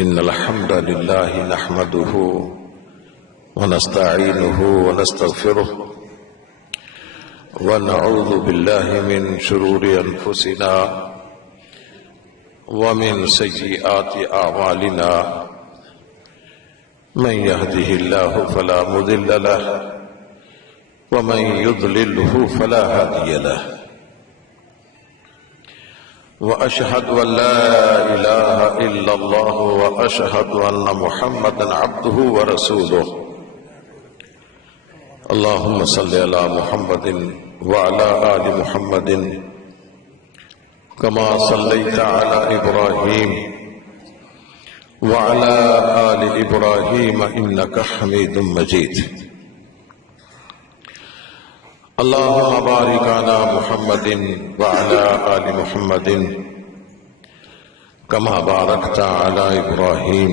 إن الحمد لله نحمده ونستعينه ونستغفره ونعوذ بالله من شرور أنفسنا ومن سيئات أعمالنا من يهده الله فلا مضل له ومن يضلله فلا هادي له وأشهد أن لا إله إلا الله وأشهد أن محمدا عبده ورسوله اللهم صل على محمد وعلى آل محمد كما صليت على إبراهيم وعلى آل إبراهيم إنك حميد مجيد اللهم بارك على محمد وعلى آل محمد كما باركت على إبراهيم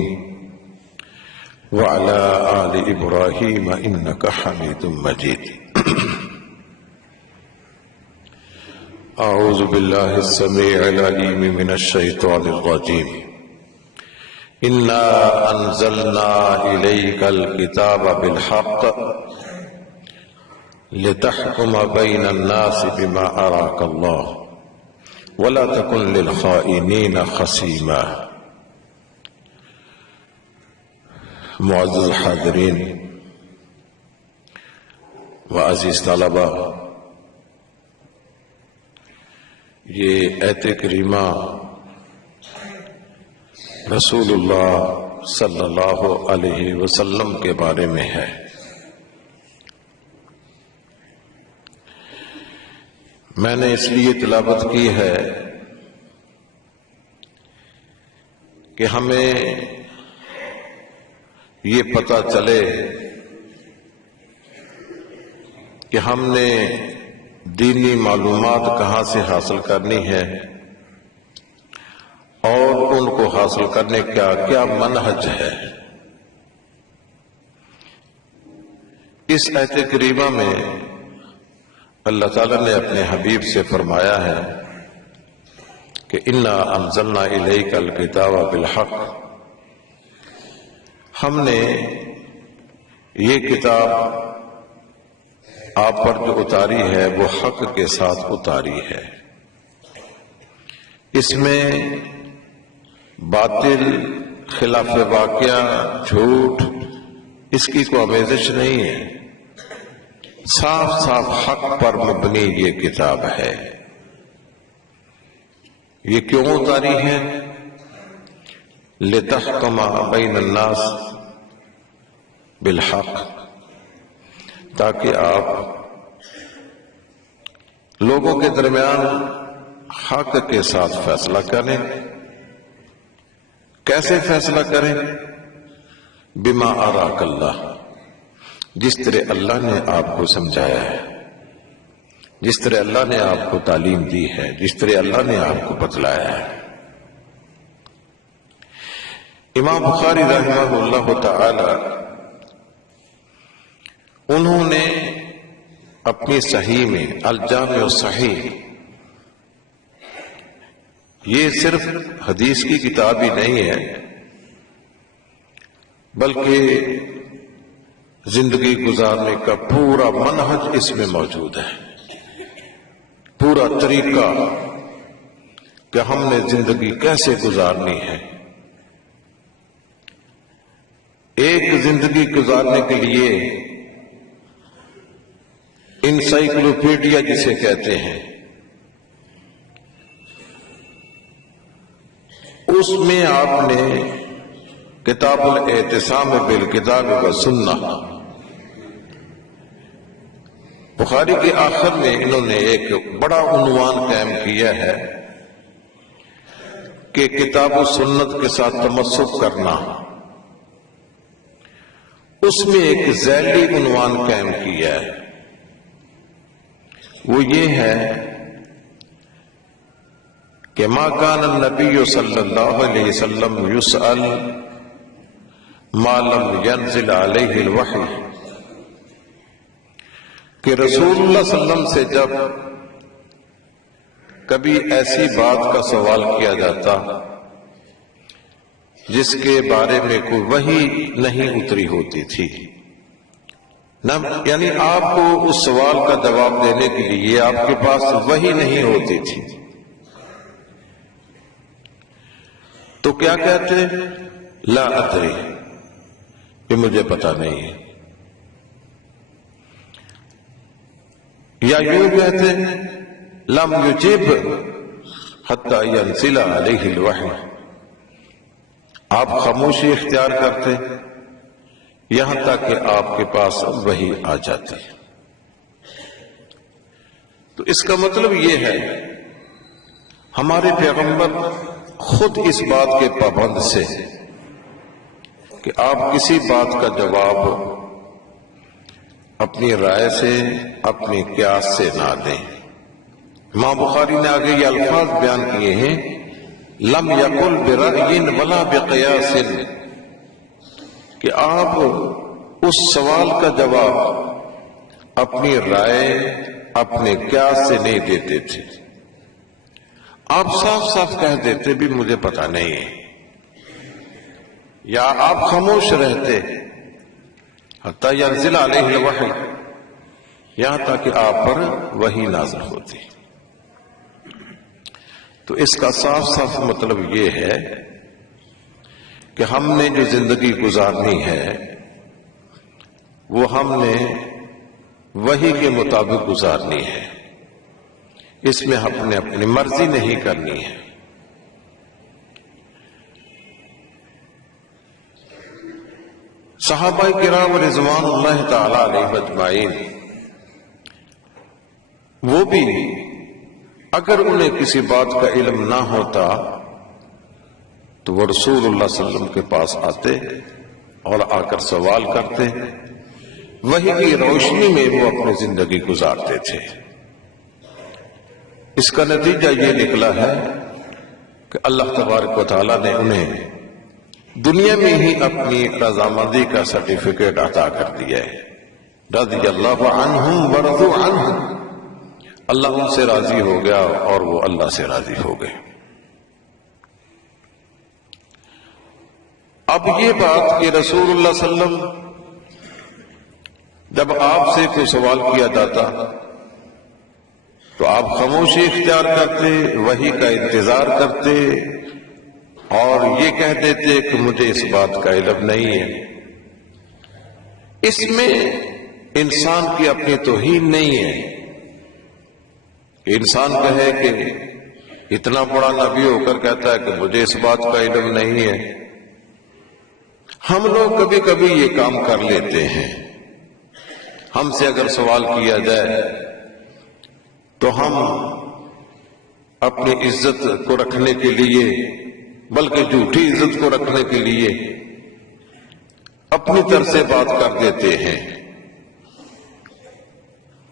وعلى آل إبراهيم إنك حميد مجيد أعوذ بالله السميع العليم من الشيطان الرجيم إنا أنزلنا إليك الكتاب بالحق لتحكم بين الناس بما أراك الله ولا تكن للخائنين خصيما معزز الحاضرین و عزیز طلبہ، یہ آیت کریمہ رسول اللہ صلی اللہ علیہ وسلم کے بارے میں ہے۔ میں نے اس لیے تلاوت کی ہے کہ ہمیں یہ پتہ چلے کہ ہم نے دینی معلومات کہاں سے حاصل کرنی ہے اور ان کو حاصل کرنے کا کیا منہج ہے۔ اس آیت کریمہ میں اللہ تعالیٰ نے اپنے حبیب سے فرمایا ہے کہ انا انزلنا الیک الکتاب بالحق، ہم نے یہ کتاب آپ پر جو اتاری ہے وہ حق کے ساتھ اتاری ہے۔ اس میں باطل، خلاف واقعہ، جھوٹ، اس کی کوئی آمیزش نہیں ہے، صاف صاف حق پر مبنی یہ کتاب ہے۔ یہ کیوں اتاری ہے؟ لِتَحْكُمَ بَيْنَ النَّاسِ بِالْحَقِّ، تاکہ آپ لوگوں کے درمیان حق کے ساتھ فیصلہ کریں۔ کیسے فیصلہ کریں؟ بِمَا أَرَاكَ اللَّهُ، جس طرح اللہ نے آپ کو سمجھایا ہے، جس طرح اللہ نے آپ کو تعلیم دی ہے، جس طرح اللہ نے آپ کو بتلایا ہے۔ امام بخاری رحمہ اللہ تعالی انہوں نے اپنی صحیح میں الجامع الصحیح، یہ صرف حدیث کی کتاب ہی نہیں ہے بلکہ زندگی گزارنے کا پورا منہج اس میں موجود ہے، پورا طریقہ کہ ہم نے زندگی کیسے گزارنی ہے۔ ایک زندگی گزارنے کے لیے انسائکلوپیڈیا جسے کہتے ہیں، اس میں آپ نے کتاب الاعتصام بالکتاب والسنہ، بخاری کے آخر میں انہوں نے ایک بڑا عنوان قائم کیا ہے کہ کتاب و سنت کے ساتھ تمسک کرنا۔ اس میں ایک ذیلی عنوان قائم کیا ہے، وہ یہ ہے کہ ما کان النبی صلی اللہ علیہ وسلم یسأل ما لم ینزل علیہ الوحی، کہ رسول اللہ صلی اللہ علیہ وسلم سے جب کبھی ایسی بات کا سوال کیا جاتا جس کے بارے میں کوئی وحی نہیں اتری ہوتی تھی، یعنی آپ کو اس سوال کا جواب دینے کے لیے آپ کے پاس وحی نہیں ہوتی تھی، تو کیا کہتے؟ لا ادری، کہ مجھے پتا نہیں ہے، یا یوں کہتے لم یجب حتی ینزل علیہ الوحی، آپ خاموشی اختیار کرتے یہاں تک کہ آپ کے پاس وحی آ جاتی۔ تو اس کا مطلب یہ ہے ہمارے پیغمبر خود اس بات کے پابند سے کہ آپ کسی بات کا جواب اپنی رائے سے، اپنی قیاس سے نہ دیں۔ امام بخاری نے آگے یہ الفاظ بیان کیے ہیں، لم یقل برأی ولا بقیاس، کہ آپ اس سوال کا جواب اپنی رائے، اپنے قیاس سے نہیں دیتے تھے، آپ صاف صاف کہہ دیتے بھی مجھے پتا نہیں ہے، یا آپ خاموش رہتے حتی ینزل علیہ الوحی، یہاں تک کہ آپ پر وحی نازل ہوتی۔ تو اس کا صاف صاف مطلب یہ ہے کہ ہم نے جو زندگی گزارنی ہے وہ ہم نے وحی کے مطابق گزارنی ہے، اس میں ہم نے اپنی مرضی نہیں کرنی ہے۔ صحابہ کرام رضوان اللہ تعالی علیہم اجمعین، وہ بھی اگر انہیں کسی بات کا علم نہ ہوتا تو وہ رسول اللہ صلی اللہ علیہ وسلم کے پاس آتے اور آ کر سوال کرتے، وحی کی روشنی میں وہ اپنی زندگی گزارتے تھے۔ اس کا نتیجہ یہ نکلا ہے کہ اللہ تبارک و تعالیٰ نے انہیں دنیا میں ہی اپنی رضامندی کا سرٹیفکیٹ عطا کر دیا ہے، رضی اللہ عنہم ورضوا عنہ، اللہ ان سے راضی ہو گیا اور وہ اللہ سے راضی ہو گئے۔ اب یہ بات کہ رسول اللہ صلی اللہ علیہ وسلم جب آپ سے کوئی سوال کیا جاتا تو آپ خاموشی اختیار کرتے، وحی کا انتظار کرتے اور یہ کہہ دیتے کہ مجھے اس بات کا علم نہیں ہے۔ اس میں انسان کی اپنی توہین نہیں ہے کہ انسان کہے کہ اتنا بڑا نبی ہو کر کہتا ہے کہ مجھے اس بات کا علم نہیں ہے۔ ہم لوگ کبھی کبھی یہ کام کر لیتے ہیں، ہم سے اگر سوال کیا جائے تو ہم اپنی عزت کو رکھنے کے لیے، بلکہ جھوٹی عزت کو رکھنے کے لیے اپنی طرف سے بات کر دیتے ہیں،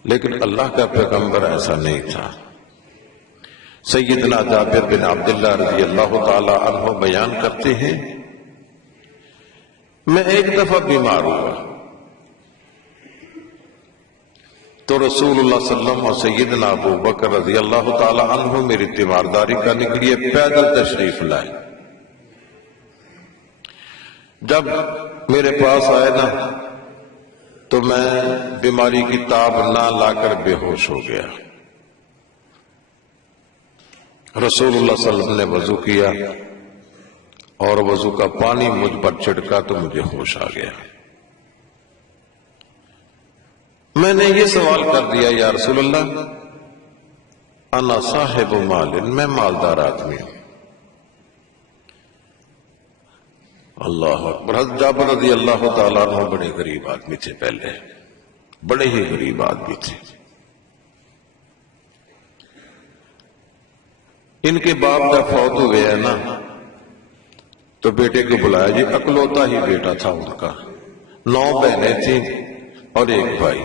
لیکن اللہ کا پیغمبر ایسا نہیں تھا۔ سیدنا جابر بن عبداللہ رضی اللہ تعالی عنہ بیان کرتے ہیں، میں ایک دفعہ بیمار ہوا تو رسول اللہ صلی اللہ علیہ وسلم اور سیدنا ابو بکر رضی اللہ تعالی عنہ میری تیمارداری کرنے کے لیے پیدل تشریف لائے۔ جب میرے پاس آئے نا تو میں بیماری کی تاب نہ لا کر بے ہوش ہو گیا۔ رسول اللہ صلی اللہ علیہ وسلم نے وضو کیا اور وضو کا پانی مجھ پر چھڑکا تو مجھے ہوش آ گیا۔ میں نے یہ سوال کر دیا، یا رسول اللہ انا صاحب مال، میں مالدار آدمی ہوں۔ اللہ اکبر۔ حضرت جابر رضی اللہ تعالیٰ عنہ بڑے غریب آدمی تھے، پہلے بڑے ہی غریب آدمی تھے۔ ان کے باپ جب فوت ہو گیا نا تو بیٹے کو بلایا، جی اکلوتا ہی بیٹا تھا ان کا، 9 بہنیں تھیں اور 1 بھائی۔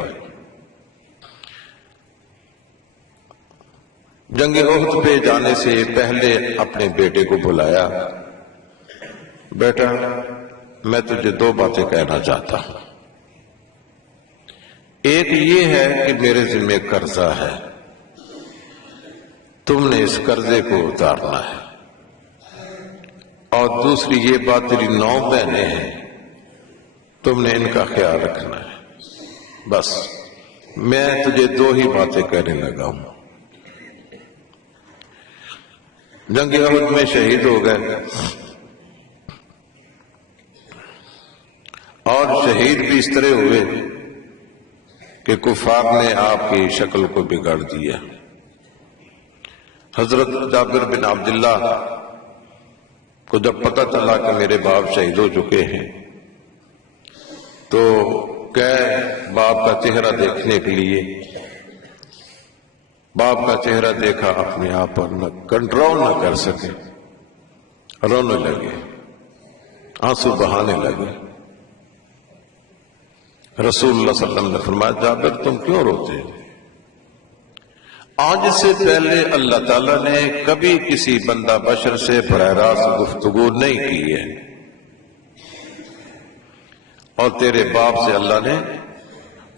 جنگ احد پہ جانے سے پہلے اپنے بیٹے کو بلایا، بیٹا میں تجھے 2 باتیں کہنا چاہتا ہوں۔ ایک یہ ہے کہ میرے ذمہ قرضہ ہے، تم نے اس قرضے کو اتارنا ہے۔ اور دوسری یہ بات تیری 9 بہنیں ہیں، تم نے ان کا خیال رکھنا ہے۔ بس میں تجھے 2 ہی باتیں کہنے لگا ہوں۔ جنگ احد میں شہید ہو گئے، اور شہید بھی اس طرح ہوئے کہ کفار نے آپ کی شکل کو بگاڑ دیا۔ حضرت جابر بن عبداللہ کو جب پتہ چلا کہ میرے باپ شہید ہو چکے ہیں تو گئے باپ کا چہرہ دیکھنے کے لیے۔ باپ کا چہرہ دیکھا، اپنے آپ پر نہ کنٹرول نہ کر سکے، رونے لگے، آنسو بہانے لگے۔ رسول اللہ صلی اللہ علیہ وسلم نے فرمایا جابر تم کیوں روتے ہو؟ آج سے پہلے اللہ تعالیٰ نے کبھی کسی بندہ بشر سے براہ راست گفتگو نہیں کی ہے، اور تیرے باپ سے اللہ نے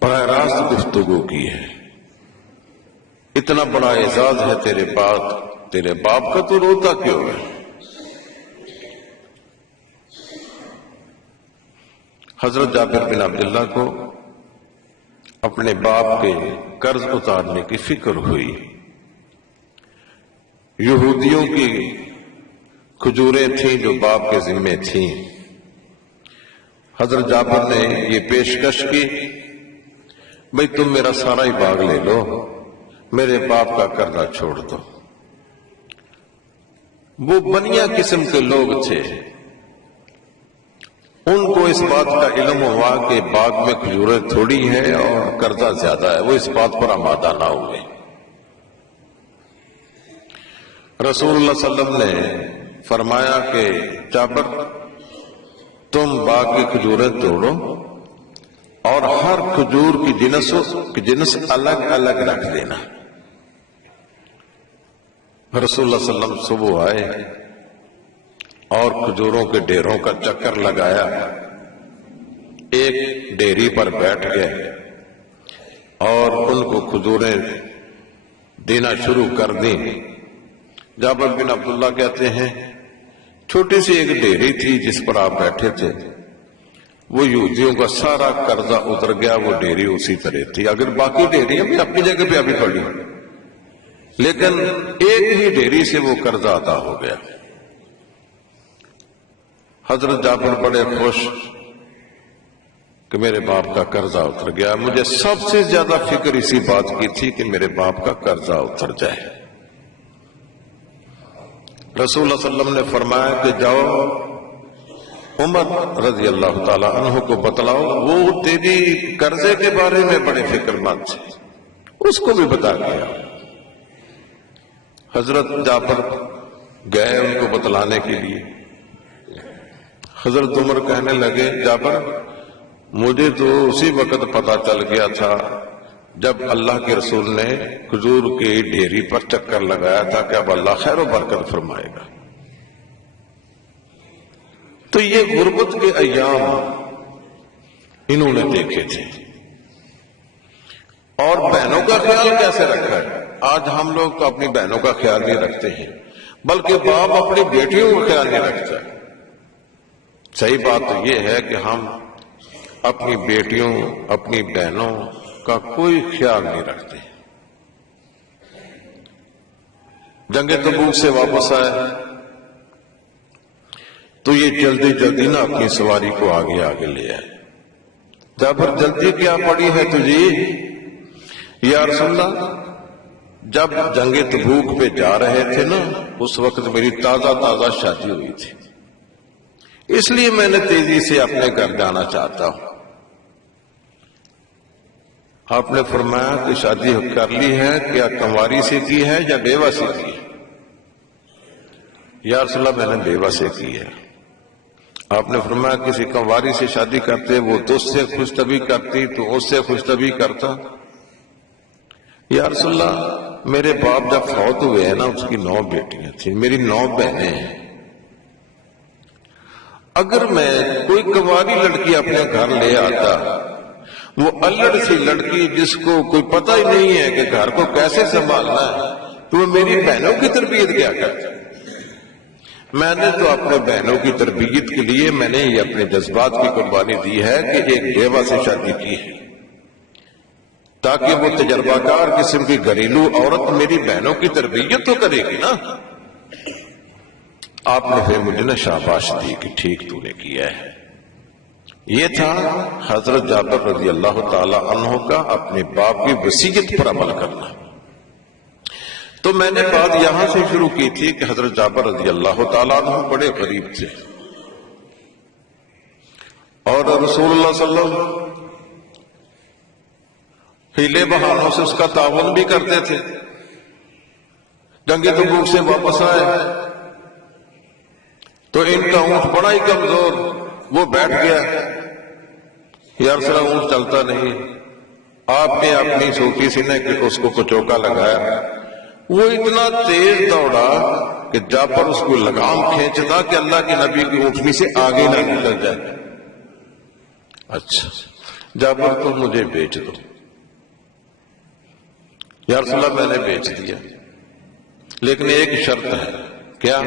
براہ راست گفتگو کی ہے۔ اتنا بڑا اعزاز ہے تیرے باپ کا، تو روتا کیوں ہے؟ حضرت جابر بن عبداللہ کو اپنے باپ کے قرض اتارنے کی فکر ہوئی۔ یہودیوں کی کھجوریں تھیں جو باپ کے ذمے تھیں۔ حضرت جابر نے یہ پیشکش کی، بھئی تم میرا سارا ہی باغ لے لو، میرے باپ کا قرضہ چھوڑ دو۔ وہ بنیا قسم کے لوگ تھے، ان کو اس بات کا علم ہوا کہ باغ میں کھجوریں تھوڑی ہیں اور قرضہ زیادہ ہے، وہ اس بات پر آمادہ نہ ہوئے۔ رسول اللہ صلی اللہ علیہ وسلم نے فرمایا کہ جابر تم باغ کی کھجوریں توڑو اور ہر کھجور کی جنس الگ الگ رکھ دینا۔ رسول اللہ صلی اللہ علیہ وسلم صبح آئے اور کھجوروں کے ڈھیروں کا چکر لگایا، ایک ڈیری پر بیٹھ گئے اور ان کو کھجوریں دینا شروع کر دیں۔ جابر بن عبداللہ کہتے ہیں چھوٹی سی ایک ڈیری تھی جس پر آپ بیٹھے تھے، وہ یہودیوں کا سارا قرضہ اتر گیا، وہ ڈیری اسی طرح تھی۔ اگر باقی ڈیریاں بھی اپنی جگہ پہ ابھی پڑی، لیکن ایک ہی ڈیری سے وہ قرضہ ادا ہو گیا۔ حضرت جابر بڑے خوش کہ میرے باپ کا قرضہ اتر گیا۔ مجھے سب سے زیادہ فکر اسی بات کی تھی کہ میرے باپ کا قرضہ اتر جائے۔ رسول اللہ صلی اللہ علیہ وسلم نے فرمایا کہ جاؤ عمر رضی اللہ تعالی عنہ کو بتلاؤ، وہ تیری قرضے کے بارے میں بڑے فکر مند تھے، اس کو بھی بتا دیا۔ حضرت جابر گئے ان کو بتلانے کے لیے۔ حضرت عمر کہنے لگے جابر مجھے تو اسی وقت پتا چل گیا تھا جب اللہ کے رسول نے کھجور کی ڈھیری پر چکر لگایا تھا کہ اب اللہ خیر و برکت فرمائے گا۔ تو یہ غربت کے ایام انہوں نے دیکھے تھے۔ اور بہنوں کا خیال کیسے رکھا ہے؟ آج ہم لوگ تو اپنی بہنوں کا خیال نہیں رکھتے ہیں، بلکہ باپ اپنی بیٹیوں کا خیال نہیں رکھتا ہے۔ صحیح بات تو یہ ہے کہ ہم اپنی بیٹیوں اپنی بہنوں کا کوئی خیال نہیں رکھتے۔ جنگ تبوک سے واپس آئے تو یہ جلدی جلدی نہ اپنی سواری کو آگے آگے لے آئے۔ جابر جلدی کیا پڑی ہے تجھے؟ یا رسول اللہ جب جنگ تبوک پہ جا رہے تھے نا اس وقت میری تازہ شادی ہوئی تھی، اس لیے میں نے تیزی سے اپنے گھر جانا چاہتا ہوں۔ آپ نے فرمایا کہ شادی کر لی ہے، کیا کنواری سے کی ہے یا بیوہ سے کی ہے؟ یا رسول اللہ میں نے بیوہ سے کی ہے۔ آپ نے فرمایا کسی کنواری سے شادی کرتے وہ تو اس سے خوش طبی کرتی تو اس سے خوش طبی کرتا۔ یا رسول اللہ میرے باپ جب فوت ہوئے ہیں نا اس کی 9 بیٹیاں تھیں، میری 9 بہنیں ہیں، اگر میں کوئی کنواری لڑکی اپنے گھر لے آتا، وہ الڑ سی لڑکی جس کو کوئی پتہ ہی نہیں ہے کہ گھر کو کیسے سنبھالنا ہے، تو وہ میری بہنوں کی تربیت کیا کرتی؟ میں نے تو اپنے بہنوں کی تربیت کے لیے میں نے یہ اپنے جذبات کی قربانی دی ہے کہ ایک بیوہ سے شادی کی ہے تاکہ وہ تجربہ کار قسم کی گھریلو عورت میری بہنوں کی تربیت تو کرے گی نا۔ آپ نے پھر مجھے نا شاباش دی کہ ٹھیک تو نے کیا ہے۔ یہ تھا حضرت جابر رضی اللہ تعالی عنہ کا اپنے باپ کی وصیت پر عمل کرنا۔ تو میں نے بات یہاں سے شروع کی تھی کہ حضرت جابر رضی اللہ تعالیٰ عنہ بڑے غریب تھے اور رسول اللہ صلی اللہ علیہ وسلم ہیلے بہانوں سے اس کا تعاون بھی کرتے تھے۔ جنگ تبوک سے واپس آئے تو ان کا اونٹ بڑا ہی کمزور، وہ بیٹھ گیا، یا رسول اللہ اونٹ چلتا نہیں۔ آپ نے اپنی سوٹی سی نے اس کو کچوکا لگایا، وہ اتنا تیز دوڑا کہ جابر اس کو لگام کھینچتا کہ اللہ کے نبی کی اونٹنی سے آگے نہ نکل جائے۔ اچھا جابر تو مجھے بیچ دو۔ یا رسول اللہ میں نے بیچ دیا، لیکن ایک شرط ہے۔ کیا؟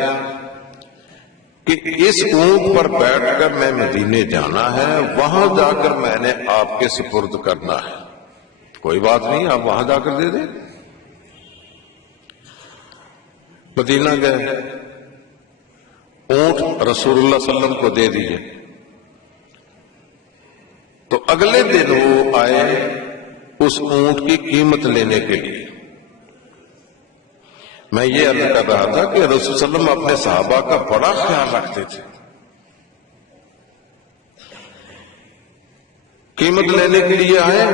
کہ اس اونٹ پر بیٹھ کر میں مدینے جانا ہے، وہاں جا کر میں نے آپ کے سپرد کرنا ہے۔ کوئی بات نہیں، آپ وہاں جا کر دے دیں۔ مدینہ گئے، اونٹ رسول اللہ صلی اللہ علیہ وسلم کو دے دیے۔ تو اگلے دن وہ آئے اس اونٹ کی قیمت لینے کے لیے۔ میں یہ عرض کر رہا تھا کہ رسول صلی اللہ علیہ وسلم اپنے صحابہ کا بڑا خیال رکھتے تھے۔ قیمت لینے کے لیے آئے،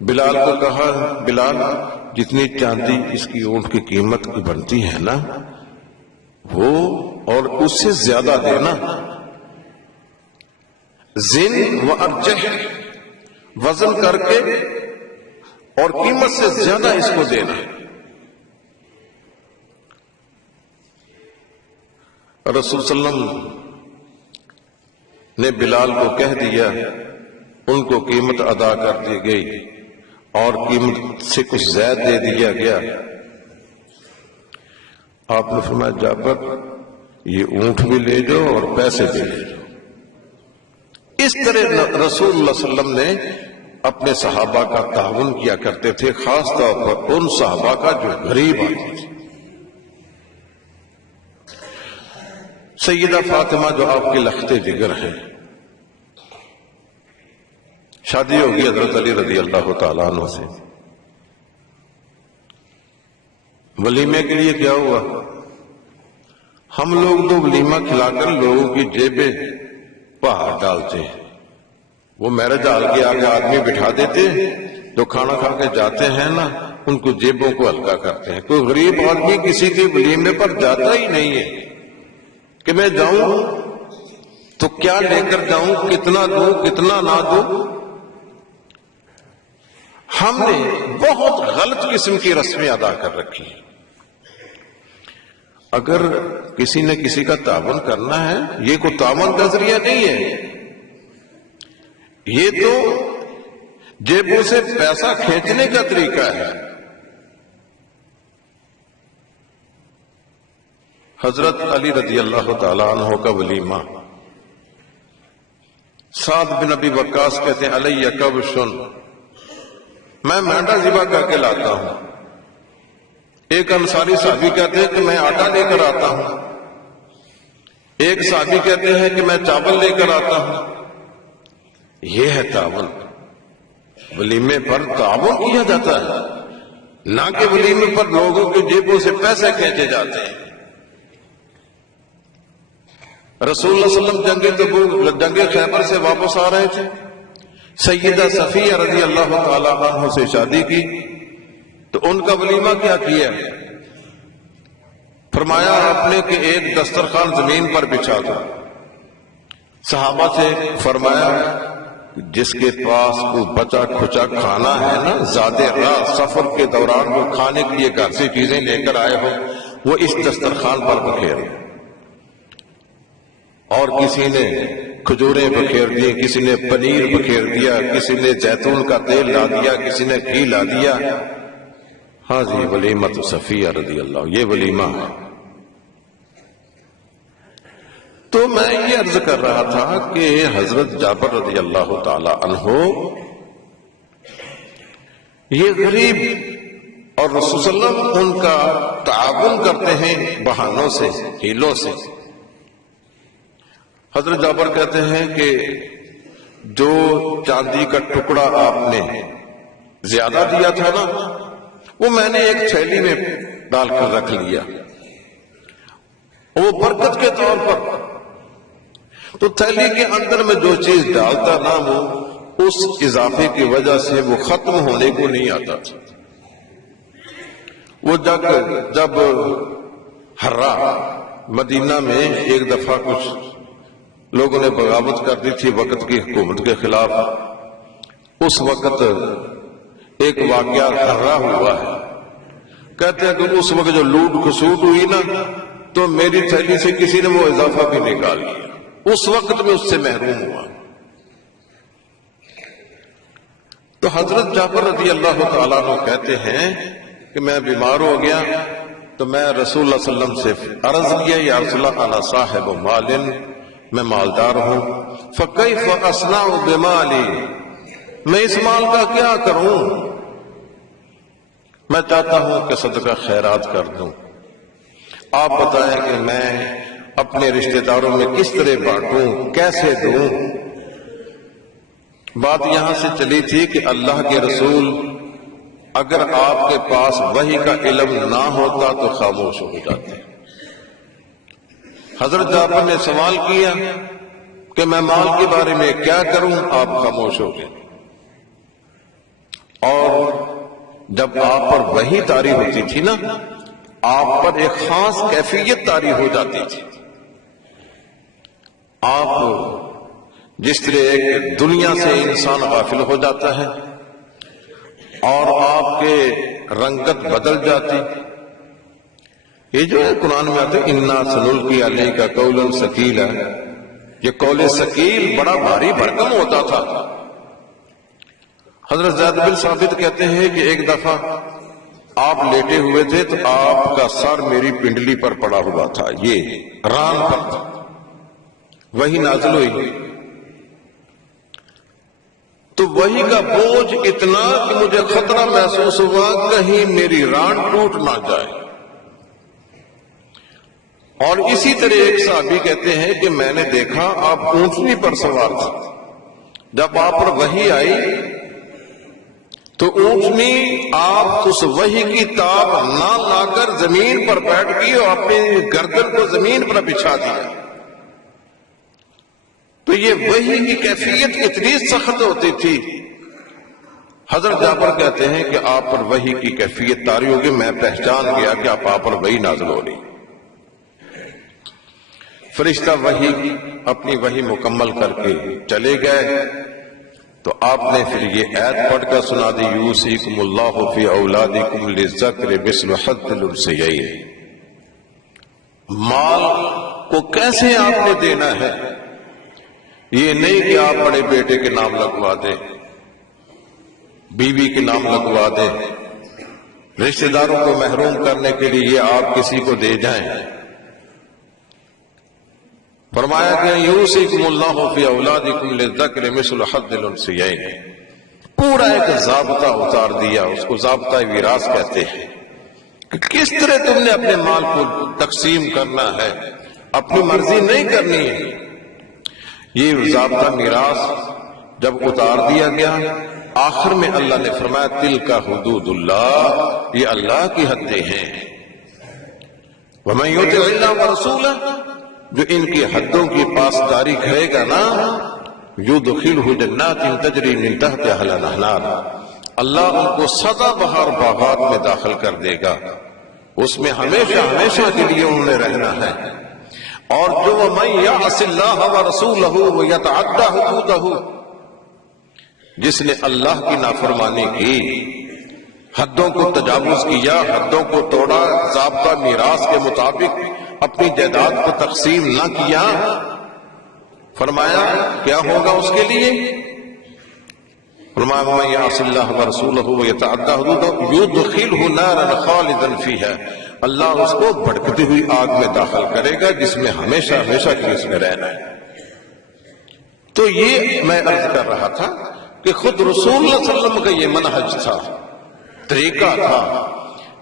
بلال کو کہا بلال جتنی چاندی اس کی اونٹ کی قیمت کی بنتی ہے نا وہ اور اس سے زیادہ دینا، زن و ارجح، وزن کر کے اور قیمت سے زیادہ اس کو دینا۔ رسول صلی اللہ علیہ وسلم نے بلال کو کہہ دیا، ان کو قیمت ادا کر دی گئی اور قیمت سے کچھ زیادہ دے دیا گیا۔ آپ نے فرمایا جابر یہ اونٹ بھی لے جاؤ اور پیسے بھی لے جاؤ۔ اس طرح رسول اللہ صلی اللہ علیہ وسلم نے اپنے صحابہ کا تعاون کیا کرتے تھے، خاص طور پر ان صحابہ کا جو غریب آتے تھے۔ سیدہ فاطمہ جو آپ کے لختے جگر ہیں، شادی ہوگی حضرت علی رضی اللہ تعالیٰ عنہ سے۔ ولیمے کے لیے کیا ہوا؟ ہم لوگ تو ولیمہ کھلا کر لوگوں کی جیبیں پہاڑ ڈالتے ہیں۔ وہ میرج ہال کے آگے آدمی بٹھا دیتے جو کھانا کھا کے جاتے ہیں نا، ان کو جیبوں کو ہلکا کرتے ہیں۔ کوئی غریب آدمی کسی کے ولیمے پر جاتا ہی نہیں ہے کہ میں جاؤں تو کیا لے کر جاؤں، کتنا دوں کتنا نہ دوں۔ ہم نے بہت غلط قسم کی رسمیں ادا کر رکھی ہیں۔ اگر کسی نے کسی کا تعاون کرنا ہے، یہ کوئی تعاون کا ذریعہ نہیں ہے، یہ تو جیبوں سے پیسہ کھینچنے کا طریقہ ہے۔ حضرت علی رضی اللہ تعالی عنہ کا ولیمہ، سعد بن ابی وقاص کہتے ہیں علیہ کبش، میں مینڈا ذبح کر کے لاتا ہوں۔ ایک انصاری صحابی کہتے ہیں کہ میں آٹا لے کر آتا ہوں، ایک صحابی کہتے ہیں کہ میں چاول لے کر آتا ہوں۔ یہ ہے تعاون۔ ولیمے پر تعاون کیا جاتا ہے، نہ کہ ولیمے پر لوگوں کی جیبوں سے پیسے کھینچے جاتے ہیں۔ رسول اللہ صلی اللہ علیہ وسلم جنگ خیبر سے واپس آ رہے تھے، سیدہ صفیہ رضی اللہ تعالی عنہ سے شادی کی، تو ان کا ولیمہ کیا کیا؟ فرمایا آپ نے کہ ایک دسترخوان زمین پر بچھا دو۔ صحابہ سے فرمایا جس کے پاس کوئی بچا کھچا کھانا ہے نا، زیادہ راہ سفر کے دوران وہ کھانے کے لیے گھر سے چیزیں لے کر آئے ہو، وہ اس دسترخوان پر بکھیر۔ اور کسی نے کھجوریں بکھیر دی، کسی نے پنیر بکھیر دیا، کسی نے زیتون کا تیل لا دیا، کسی نے گھی لا دیا۔ ہاں جی ولیمۃ صفیہ رضی اللہ، یہ ولیمہ ہے۔ تو میں یہ عرض کر رہا تھا کہ حضرت جابر رضی اللہ تعالی عنہ یہ غریب اور رسول صلی اللہ علیہ وسلم ان کا تعاون کرتے ہیں بہانوں سے، ہیلوں سے۔ حضرت جابر کہتے ہیں کہ جو چاندی کا ٹکڑا آپ نے زیادہ دیا تھا نا، وہ میں نے ایک تھیلی میں ڈال کر رکھ لیا، وہ برکت کے طور پر۔ تو تھیلی کے اندر میں جو چیز ڈالتا نا، وہ اس اضافے کی وجہ سے وہ ختم ہونے کو نہیں آتا تھا۔ وہ جب ہرا مدینہ میں ایک دفعہ کچھ لوگوں نے بغاوت کر دی تھی وقت کی حکومت کے خلاف، اس وقت ایک واقعہ ہرا ہوا ہے۔ کہتے ہیں کہ اس وقت جو لوٹ کھسوٹ ہوئی نا، تو میری تھیلی سے کسی نے وہ اضافہ بھی نکال لیا، اس وقت میں اس سے محروم ہوا۔ تو حضرت جابر رضی اللہ تعالیٰ عنہ کہتے ہیں کہ میں بیمار ہو گیا تو میں رسول اللہ صلی اللہ علیہ وسلم سے عرض کیا، یا رسول اللہ انا صاحب مال، میں مالدار ہوں، فکیف اصنع بمالی، میں اس مال کا کیا کروں؟ میں چاہتا ہوں کہ صدقہ خیرات کر دوں، آپ بتائیں کہ میں اپنے رشتہ داروں میں کس طرح بانٹوں، کیسے دوں؟ بات یہاں سے چلی تھی کہ اللہ کے رسول اگر آپ کے پاس وحی کا علم نہ ہوتا تو خاموش ہو جاتے۔ حضرت جابر نے سوال کیا کہ میں مال کے بارے میں کیا کروں، آپ خاموش ہو گئے۔ اور جب آپ پر وحی طاری ہوتی تھی نا، آپ پر ایک خاص کیفیت طاری ہو جاتی تھی۔ آپ جس طرح ایک دنیا سے انسان غافل ہو جاتا ہے اور آپ کے رنگت بدل جاتی، یہ جو ہے قرآن میں آتا ہے انا سنلقی علیک قولا ثقیلا، یہ قول ثقیل بڑا بھاری بھرکم ہوتا تھا۔ حضرت زید بن ثابت کہتے ہیں کہ ایک دفعہ آپ لیٹے ہوئے تھے تو آپ کا سر میری پنڈلی پر پڑا ہوا تھا، یہ ران پر تھا، وہی نازل ہوئی تو وہی کا بوجھ اتنا کہ مجھے خطرہ محسوس ہوا کہیں میری ران ٹوٹ نہ جائے۔ اور اسی طرح ایک صحابی کہتے ہیں کہ میں نے دیکھا آپ اونٹنی پر سوار تھے، جب آپ پر وحی آئی تو اونٹنی آپ اس وحی کی تاب نہ لا کر زمین پر بیٹھ گئی اور اپنی گردن کو زمین پر بچھا دیا۔ تو یہ وحی کی کیفیت اتنی سخت ہوتی تھی۔ حضرت جابر کہتے ہیں کہ آپ پر وحی کی کیفیت طاری ہوگی، میں پہچان گیا کہ آپ پر وحی نازل ہو رہی۔ فرشتہ وحی اپنی وحی مکمل کر کے چلے گئے تو آپ نے پھر یہ آیت پڑھ کر سنا دی، یوصیکم اللہ فی اولادکم للذکر مثل حظ الانثیین۔ مال کو کیسے آپ نے دینا ہے، یہ نہیں کہ آپ بڑے بیٹے کے نام لگوا دیں، بیوی کے نام لگوا دیں، رشتہ داروں کو محروم کرنے کے لیے آپ کسی کو دے جائیں۔ فرمایا کہ یوصیکم اللہ فی اولادکم للذکر مثل حظ الانثیین، پورا ایک ضابطہ اتار دیا، اس کو ضابطہ وراث کہتے ہیں کہ کس طرح تم نے اپنے مال کو تقسیم کرنا ہے، اپنی مرضی نہیں کرنی ہے۔ یہ ضابطہ میراث جب اتار دیا گیا، آخر میں اللہ نے فرمایا تلک حدود اللہ، یہ اللہ کی حدیں ہیں۔ ومن یطع اللہ ورسولہ، جو ان کی حدوں کی پاسداری کرے گا نا، یدخلہ جنات تجری من تحتہا الانہار، اللہ ان کو سدا بہار باغات میں داخل کر دے گا، اس میں ہمیشہ ہمیشہ کے لیے انہوں نے رہنا ہے۔ اور جو وَمَن يَعْصِ اللَّهَ وَرَسُولَهُ وَيَتَعَدَّ حُدُودَهُ، جس نے اللہ کی نافرمانی کی، حدوں کو تجاوز کیا، حدوں کو توڑا، ضابطہ میراث کے مطابق اپنی جائیداد کو تقسیم نہ کیا، فرمایا کیا ہوگا اس کے لیے؟ فرمایا وَمَن يَعْصِ اللَّهَ وَرَسُولَهُ وَيَتَعَدَّ حُدُودَهُ يُدْخِلْهُ نَارًا خَالِدًا فِيهَا، اللہ اس کو بھڑکتی ہوئی آگ میں داخل کرے گا جس میں ہمیشہ ہمیشہ کی اس میں رہنا ہے۔ تو یہ میں عرض کر رہا تھا کہ خود رسول اللہ صلی اللہ علیہ وسلم کا یہ منہج تھا، طریقہ تھا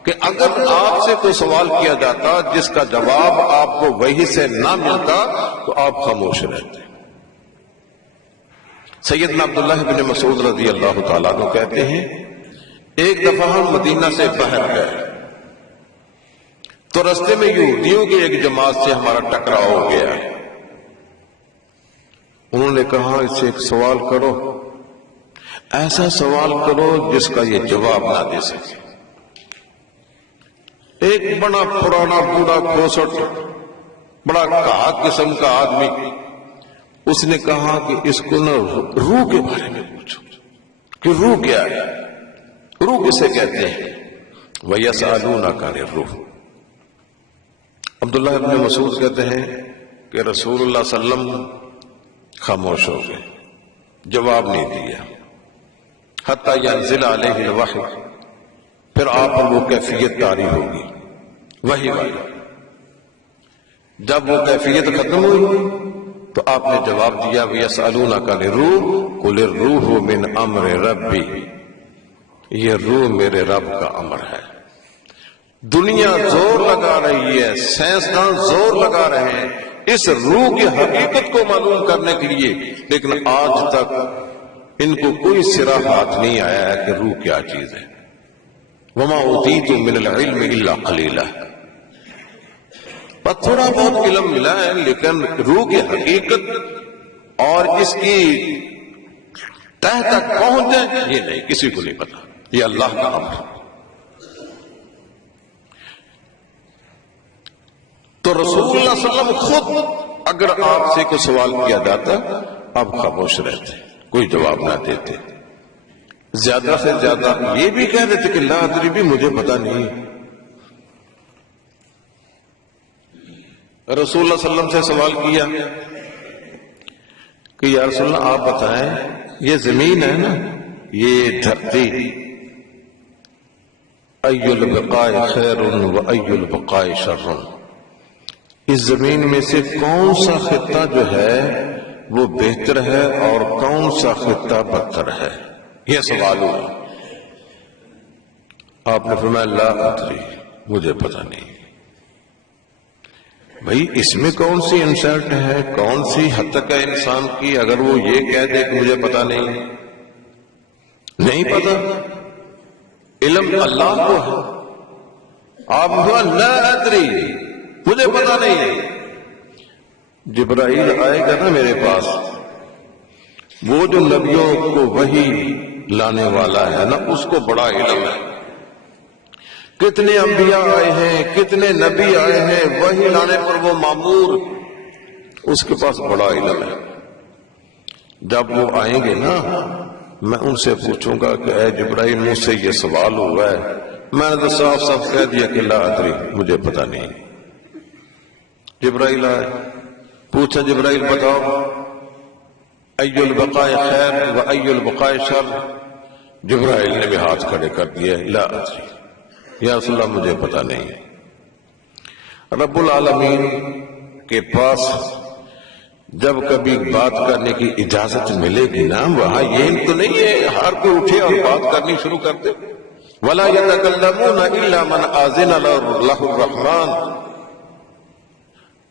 کہ اگر آپ سے کوئی سوال کیا جاتا جس کا جواب آپ کو وحی سے نہ ملتا تو آپ خاموش رہتے۔ سیدنا عبداللہ بن مسعود رضی اللہ تعالیٰ عنہ کہتے ہیں ایک دفعہ ہم مدینہ سے باہر گئے تو رستے میں یہودیوں کی ایک جماعت سے ہمارا ٹکراؤ ہو گیا۔ انہوں نے کہا اس سے ایک سوال کرو، ایسا سوال کرو جس کا یہ جواب نہ دے سکے۔ ایک بڑا پرانا بوڑھا کھوسٹ بڑا کہا قسم کا آدمی، اس نے کہا کہ اس کو نا روح کے بارے میں پوچھو کہ روح کیا ہے، روح کسے کہتے ہیں؟ وَيَسْأَلُونَكَ عَنِ الرُّوحِ۔ عبداللہ ابن مسعود کہتے ہیں کہ رسول اللہ صلی اللہ علیہ وسلم خاموش ہو گئے، جواب نہیں دیا حتیٰ ينزل علیہ الوحی، پھر آپ پر وہ کیفیت طاری ہوگی وحی والی۔ جب وہ کیفیت ختم ہوئی تو آپ نے جواب دیا وَيَسْأَلُونَكَ عَنِ الرُّوحِ قُلِ الرُّوحُ مِنْ أَمْرِ رَبِّي، یہ روح میرے رب کا امر ہے۔ دنیا زور لگا رہی ہے، سائنسدان زور لگا رہے ہیں اس روح کی حقیقت کو معلوم کرنے کے لیے، لیکن آج تک ان کو کوئی سرا ہاتھ نہیں آیا ہے کہ روح کیا چیز ہے۔ وَمَا أُوتِيتُم مِّنَ الْعِلْمِ إِلَّا قَلِيلًا، بس تھوڑا بہت علم ملا ہے، لیکن روح کی حقیقت اور اس کی تہ تک پہنچ جائے یہ نہیں، کسی کو نہیں پتا، یہ اللہ کا امر ہے۔ تو رسول اللہ صلی اللہ علیہ وسلم خود اگر آپ سے کوئی سوال کیا جاتا آپ خاموش رہتے، کوئی جواب نہ دیتے، زیادہ سے زیادہ یہ بھی کہہ دیتے کہ لا ادری، بھی مجھے پتا نہیں۔ رسول اللہ صلی اللہ علیہ وسلم سے سوال کیا کہ یا رسول اللہ آپ بتائیں یہ زمین ہے نا، یہ دھرتی، ای البقاء خیر و ای البقاء شر، اس زمین میں سے کون سا خطہ جو ہے وہ بہتر ہے اور کون سا خطہ بدتر ہے؟ یہ سوال ہوا۔ آپ نے فرمایا لا ادری، مجھے پتہ نہیں۔ بھئی اس میں کون سی انسلٹ ہے، کون سی حد تک ہے انسان کی اگر وہ یہ کہہ دے کہ مجھے پتہ نہیں پتہ، علم اللہ کو ہے۔ آپ نے لا ادری، مجھے پتا نہیں۔ جبرائیل آئے گا نا میرے پاس، وہ جو نبیوں کو وحی لانے والا ہے نا، اس کو بڑا علم ہے۔ کتنے انبیاء آئے ہیں، کتنے نبی آئے ہیں، وحی لانے پر وہ مامور، اس کے پاس بڑا علم ہے۔ جب وہ آئیں گے نا میں ان سے پوچھوں گا کہ اے جبرائیل مجھ سے یہ سوال ہوا ہے، میں نے تو صاف صاف کہہ دیا کہ لا ادری، مجھے پتا نہیں۔ جبرائیل آئے، پوچھا جبرائیل بتاؤ ای البقاء خیر و ای البقاء شر، جبرائیل نے بھی ہاتھ کھڑے کر دیے لا ادری، یا رسول اللہ مجھے پتا نہیں۔ رب العالمین کے پاس جب کبھی بات کرنے کی اجازت ملے گی نا، وہاں یہ تو نہیں ہے ہر کوئی اٹھے اور بات کرنی شروع کر دے۔ وَلَا يَتَكَلَّمُونَ إِلَّا مَنْ آذِنَ لَهُ الرَّحْمَنُ،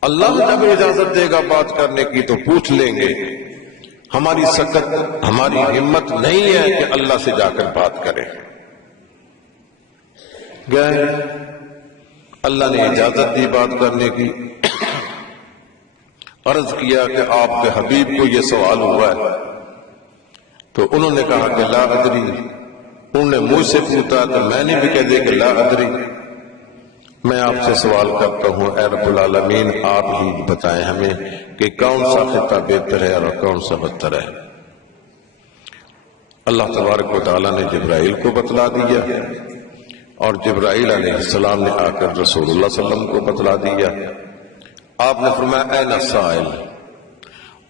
اللہ جب اجازت دے گا بات کرنے کی تو پوچھ لیں گے۔ ہماری سکت، ہماری ہمت نہیں ہے کہ اللہ سے جا کر بات کریں۔ گئے، اللہ نے اجازت دی بات کرنے کی، عرض کیا کہ آپ کے حبیب کو یہ سوال ہوا ہے، تو انہوں نے کہا کہ لا ادری۔ انہوں نے مجھ سے پوچھا تو میں نے بھی کہہ دیا کہ لا ادری۔ میں آپ سے سوال کرتا ہوں اے رب العالمین، آپ ہی بتائیں ہمیں کہ کون سا خطہ بہتر ہے اور کون سا بدتر ہے۔ اللہ تبارک و تعالیٰ نے جبرائیل کو بتلا دیا، اور جبرائیل علیہ السلام نے آ کر رسول اللہ صلی اللہ علیہ وسلم کو بتلا دیا۔ آپ نے فرمایا این السائل،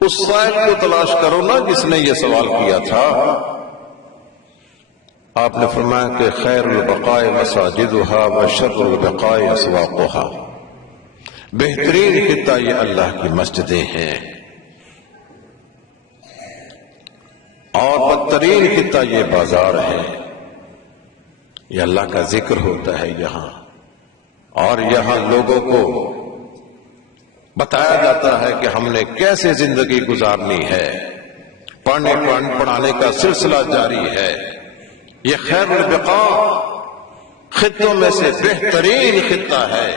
اس سائل کو تلاش کرو نا جس نے یہ سوال کیا تھا۔ آپ نے فرمایا کہ خیر البقاء مساجدها وشر البقاء اسواقها، بہترین خطہ یہ اللہ کی مسجدیں ہیں اور بدترین خطہ یہ بازار ہے۔ یہ اللہ کا ذکر ہوتا ہے یہاں، اور یہاں لوگوں کو بتایا جاتا ہے کہ ہم نے کیسے زندگی گزارنی ہے، پڑھانے کا سلسلہ جاری ہے۔ یہ خیر البقاء خطوں میں سے بہترین خطہ ہے،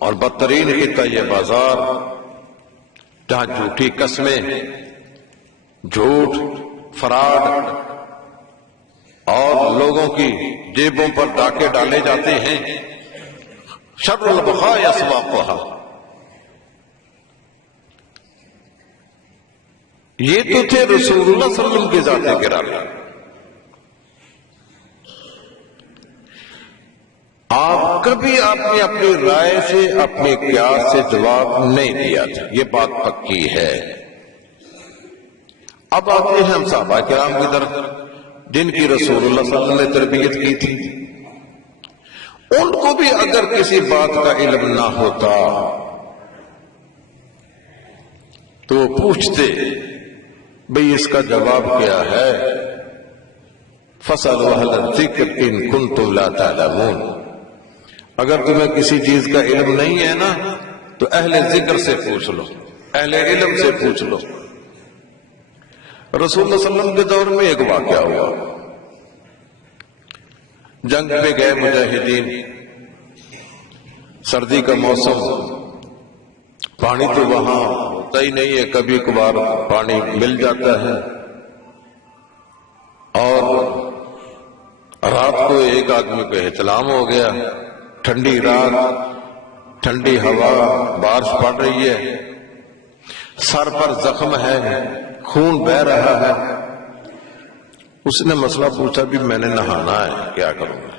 اور بدترین خطہ یہ بازار جہاں جھوٹی قسمیں، جھوٹ، فراڈ اور لوگوں کی جیبوں پر ڈاکے ڈالے جاتے ہیں۔ شر البقاء اسواقها، یہ تو تھے رسول اللہ صلی اللہ علیہ وسلم کی ذات گرامی۔ آپ کبھی اپنی رائے سے، اپنی قیاس سے جواب نہیں دیا تھا، یہ بات پکی ہے۔ اب آتے ہیں ہم صحابہ کرام کی طرف، جن کی رسول اللہ صلی اللہ علیہ وسلم نے تربیت کی تھی۔ ان کو بھی اگر کسی بات کا علم نہ ہوتا تو وہ پوچھتے بھئی اس کا جواب کیا ہے؟ فَاسْأَلُوا أَهْلَ الذِّكْرِ إِن كُنتُمْ لَا تَعْلَمُونَ، اگر تمہیں کسی چیز کا علم نہیں ہے نا تو اہل ذکر سے پوچھ لو، اہل علم سے پوچھ لو۔ رسول اللہ صلی اللہ علیہ وسلم کے دور میں ایک واقعہ ہوا، جنگ پہ گئے مجاہدین، سردی کا موسم، پانی تو وہاں ہوتا ہی نہیں ہے، کبھی کبھار پانی مل جاتا ہے، اور رات کو ایک آدمی کو احتلام ہو گیا، ٹھنڈی رات، ٹھنڈی ہوا، بارش پڑ رہی ہے، سر پر زخم ہے، خون بہ رہا ہے۔ اس نے مسئلہ پوچھا بھی میں نے نہانا ہے، کیا کروں گا؟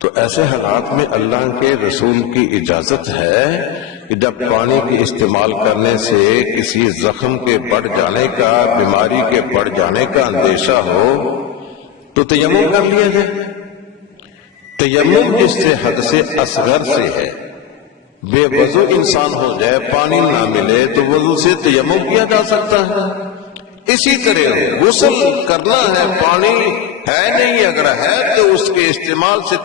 تو ایسے حالات میں اللہ کے رسول کی اجازت ہے کہ جب پانی کے استعمال کرنے سے کسی زخم کے بڑھ جانے کا، بیماری کے بڑھ جانے کا اندیشہ ہو تو تیمم کر لیا جائے۔ تیمم جس سے حد سے اصغر سے ہے، بے وضو انسان ہو جائے، پانی نہ ملے تو وضو سے تیمم کیا جا سکتا ہے۔ اسی طرح غسل کرنا ہے، پانی ہے نہیں، اگر ہے تو اس کے استعمال سے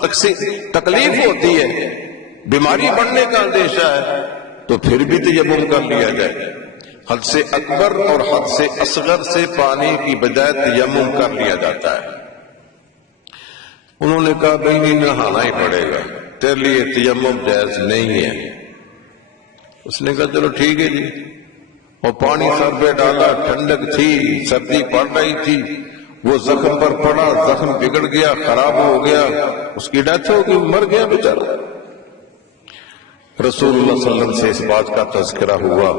تکلیف ہوتی ہے، بیماری بڑھنے کا اندیشہ ہے، تو پھر بھی تیمم کر لیا جائے۔ حد سے اکبر اور حد سے اصغر سے پانی کی بجائے تیمم کر لیا جاتا ہے۔ انہوں نے کہا بھئی نہیں، نہانا ہی پڑے گا، تیرے لیے تیمم جائز نہیں ہے۔ اس نے کہا چلو ٹھیک ہے جی، اور پانی سر پہ ڈالا، ٹھنڈک تھی، سردی پڑ رہی تھی، وہ زخم پر پڑا، زخم بگڑ گیا، خراب ہو گیا، اس کی ڈیتھ ہو گئی، مر گیا بیچارہ۔ رسول اللہ صلی اللہ علیہ وسلم سے اس بات کا تذکرہ ہوا،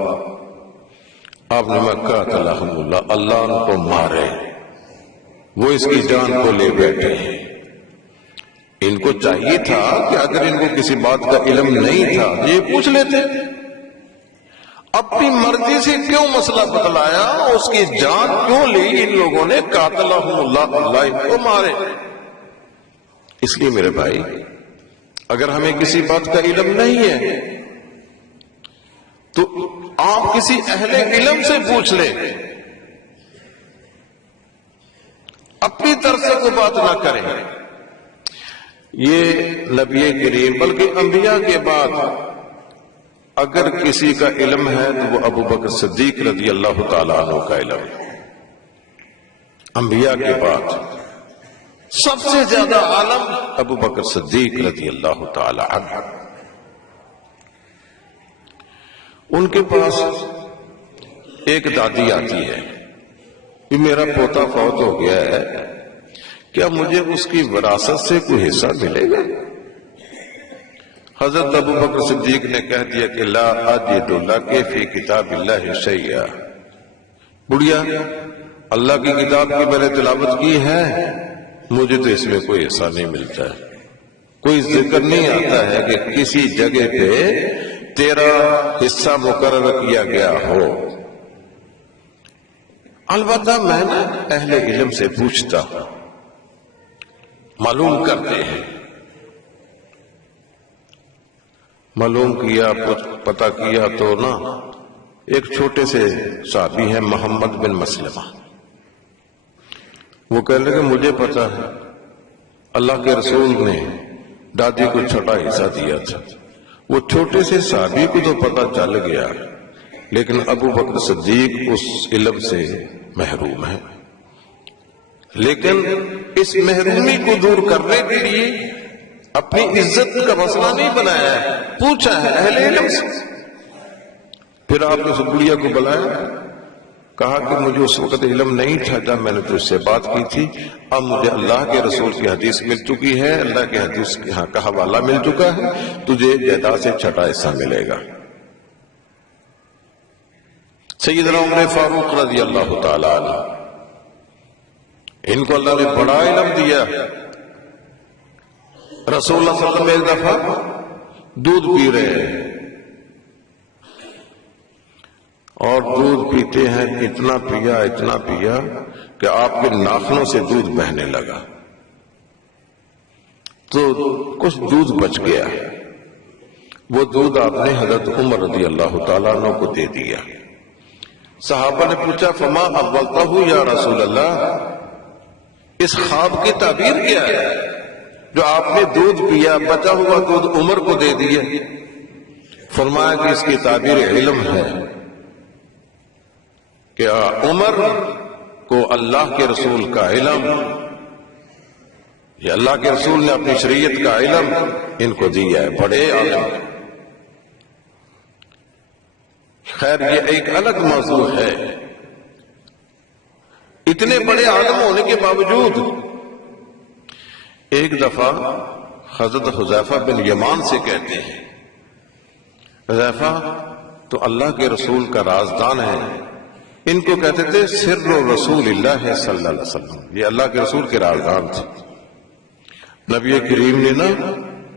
آپ نے کہا الحمدللہ، اللہ ان کو مارے، وہ اس کی جان کو لے بیٹھے ہیں۔ ان کو چاہیے تھا کہ اگر ان کو کسی بات کا علم نہیں تھا یہ پوچھ لیتے، اپنی مرضی سے کیوں مسئلہ بتلایا، اس کی جان کیوں لی ان لوگوں نے؟ قاتلہم اللہ، اللہ ان کو مارے۔ اس لیے میرے بھائی، اگر ہمیں کسی بات کا علم نہیں ہے تو آپ کسی اہل علم سے پوچھ لیں، اپنی طرف سے کوئی بات نہ کریں۔ یہ نبی کریم بلکہ انبیاء کے بعد اگر کسی کا علم ہے تو وہ ابو بکر صدیق رضی اللہ تعالیٰ عنہ کا علم ہے۔ انبیاء کے بعد سب سے زیادہ عالم ابو بکر صدیق رضی اللہ تعالیٰ عنہ۔ ان کے پاس ایک دادی آتی ہے کہ میرا پوتا فوت ہو گیا ہے، کیا مجھے اس کی وراثت سے کوئی حصہ ملے گا؟ حضرت ابو بکر صدیق نے کہہ دیا کہ لا اجد لک فی کتاب اللہ شیئا، بڑھیا، اللہ کی کتاب کی میں نے تلاوت کی ہے، مجھے تو اس میں کوئی حصہ نہیں ملتا ہے، کوئی ذکر نہیں آتا ہے کہ کسی جگہ پہ تیرا حصہ مقرر کیا گیا ہو۔ البتہ میں نا اہل علم سے پوچھتا، معلوم کرتے ہیں، معلوم کیا، پتہ کیا تو نا ایک چھوٹے سے صحابی ہیں محمد بن مسلمہ، وہ کہنے لگے مجھے پتا ہے اللہ کے رسول نے دادی کو چھٹا حصہ دیا تھا۔ وہ چھوٹے سے صحابی کو تو پتا چل گیا، لیکن ابو بکر صدیق اس علم سے محروم ہے۔ لیکن اس محرومی کو دور کرنے کے لیے اپنی عزت کا مسئلہ نہیں بنایا ہے، پوچھا ہے اہل علم سے۔ پھر آپ نے اس بڑھیا کو بلایا، کہا کہ مجھے اس وقت علم نہیں تھا جب میں نے تجھ سے بات کی تھی، اب مجھے اللہ کے رسول کی حدیث مل چکی ہے، اللہ کے حدیث کا حوالہ مل چکا ہے، تجھے جائیداد سے چھٹا حصہ ملے گا۔ سیدنا عمر فاروق رضی اللہ تعالی عنہ، ان کو اللہ نے بڑا علم دیا۔ رسول اللہ صلی اللہ علیہ وسلم ایک دفعہ دودھ پی رہے ہیں اور دودھ پیتے ہیں، اتنا پیا کہ آپ کے ناخنوں سے دودھ بہنے لگا، تو کچھ دودھ بچ گیا، وہ دودھ آپ نے حضرت عمر رضی اللہ تعالیٰ عنہ کو دے دیا۔ صحابہ نے پوچھا فما اولتہ یا رسول اللہ، اس خواب کی تعبیر کیا ہے جو آپ نے دودھ پیا، بچا ہوا دودھ عمر کو دے دیا؟ فرمایا کہ اس کی تعبیر علم ہے کہ عمر کو اللہ کے رسول کا علم، یہ اللہ کے رسول نے اپنی شریعت کا علم ان کو دیا ہے، بڑے عالم۔ خیر یہ ایک الگ موضوع ہے، اتنے بڑے عالم ہونے کے باوجود ایک دفعہ حضرت حذیفہ بن یمان سے کہتے ہیں، حذیفہ تو اللہ کے رسول کا رازدان ہے، ان کو کہتے تھے سر رسول اللہ صلی اللہ علیہ وسلم، یہ اللہ کے رسول کے رازدان تھے۔ نبی کریم نے نا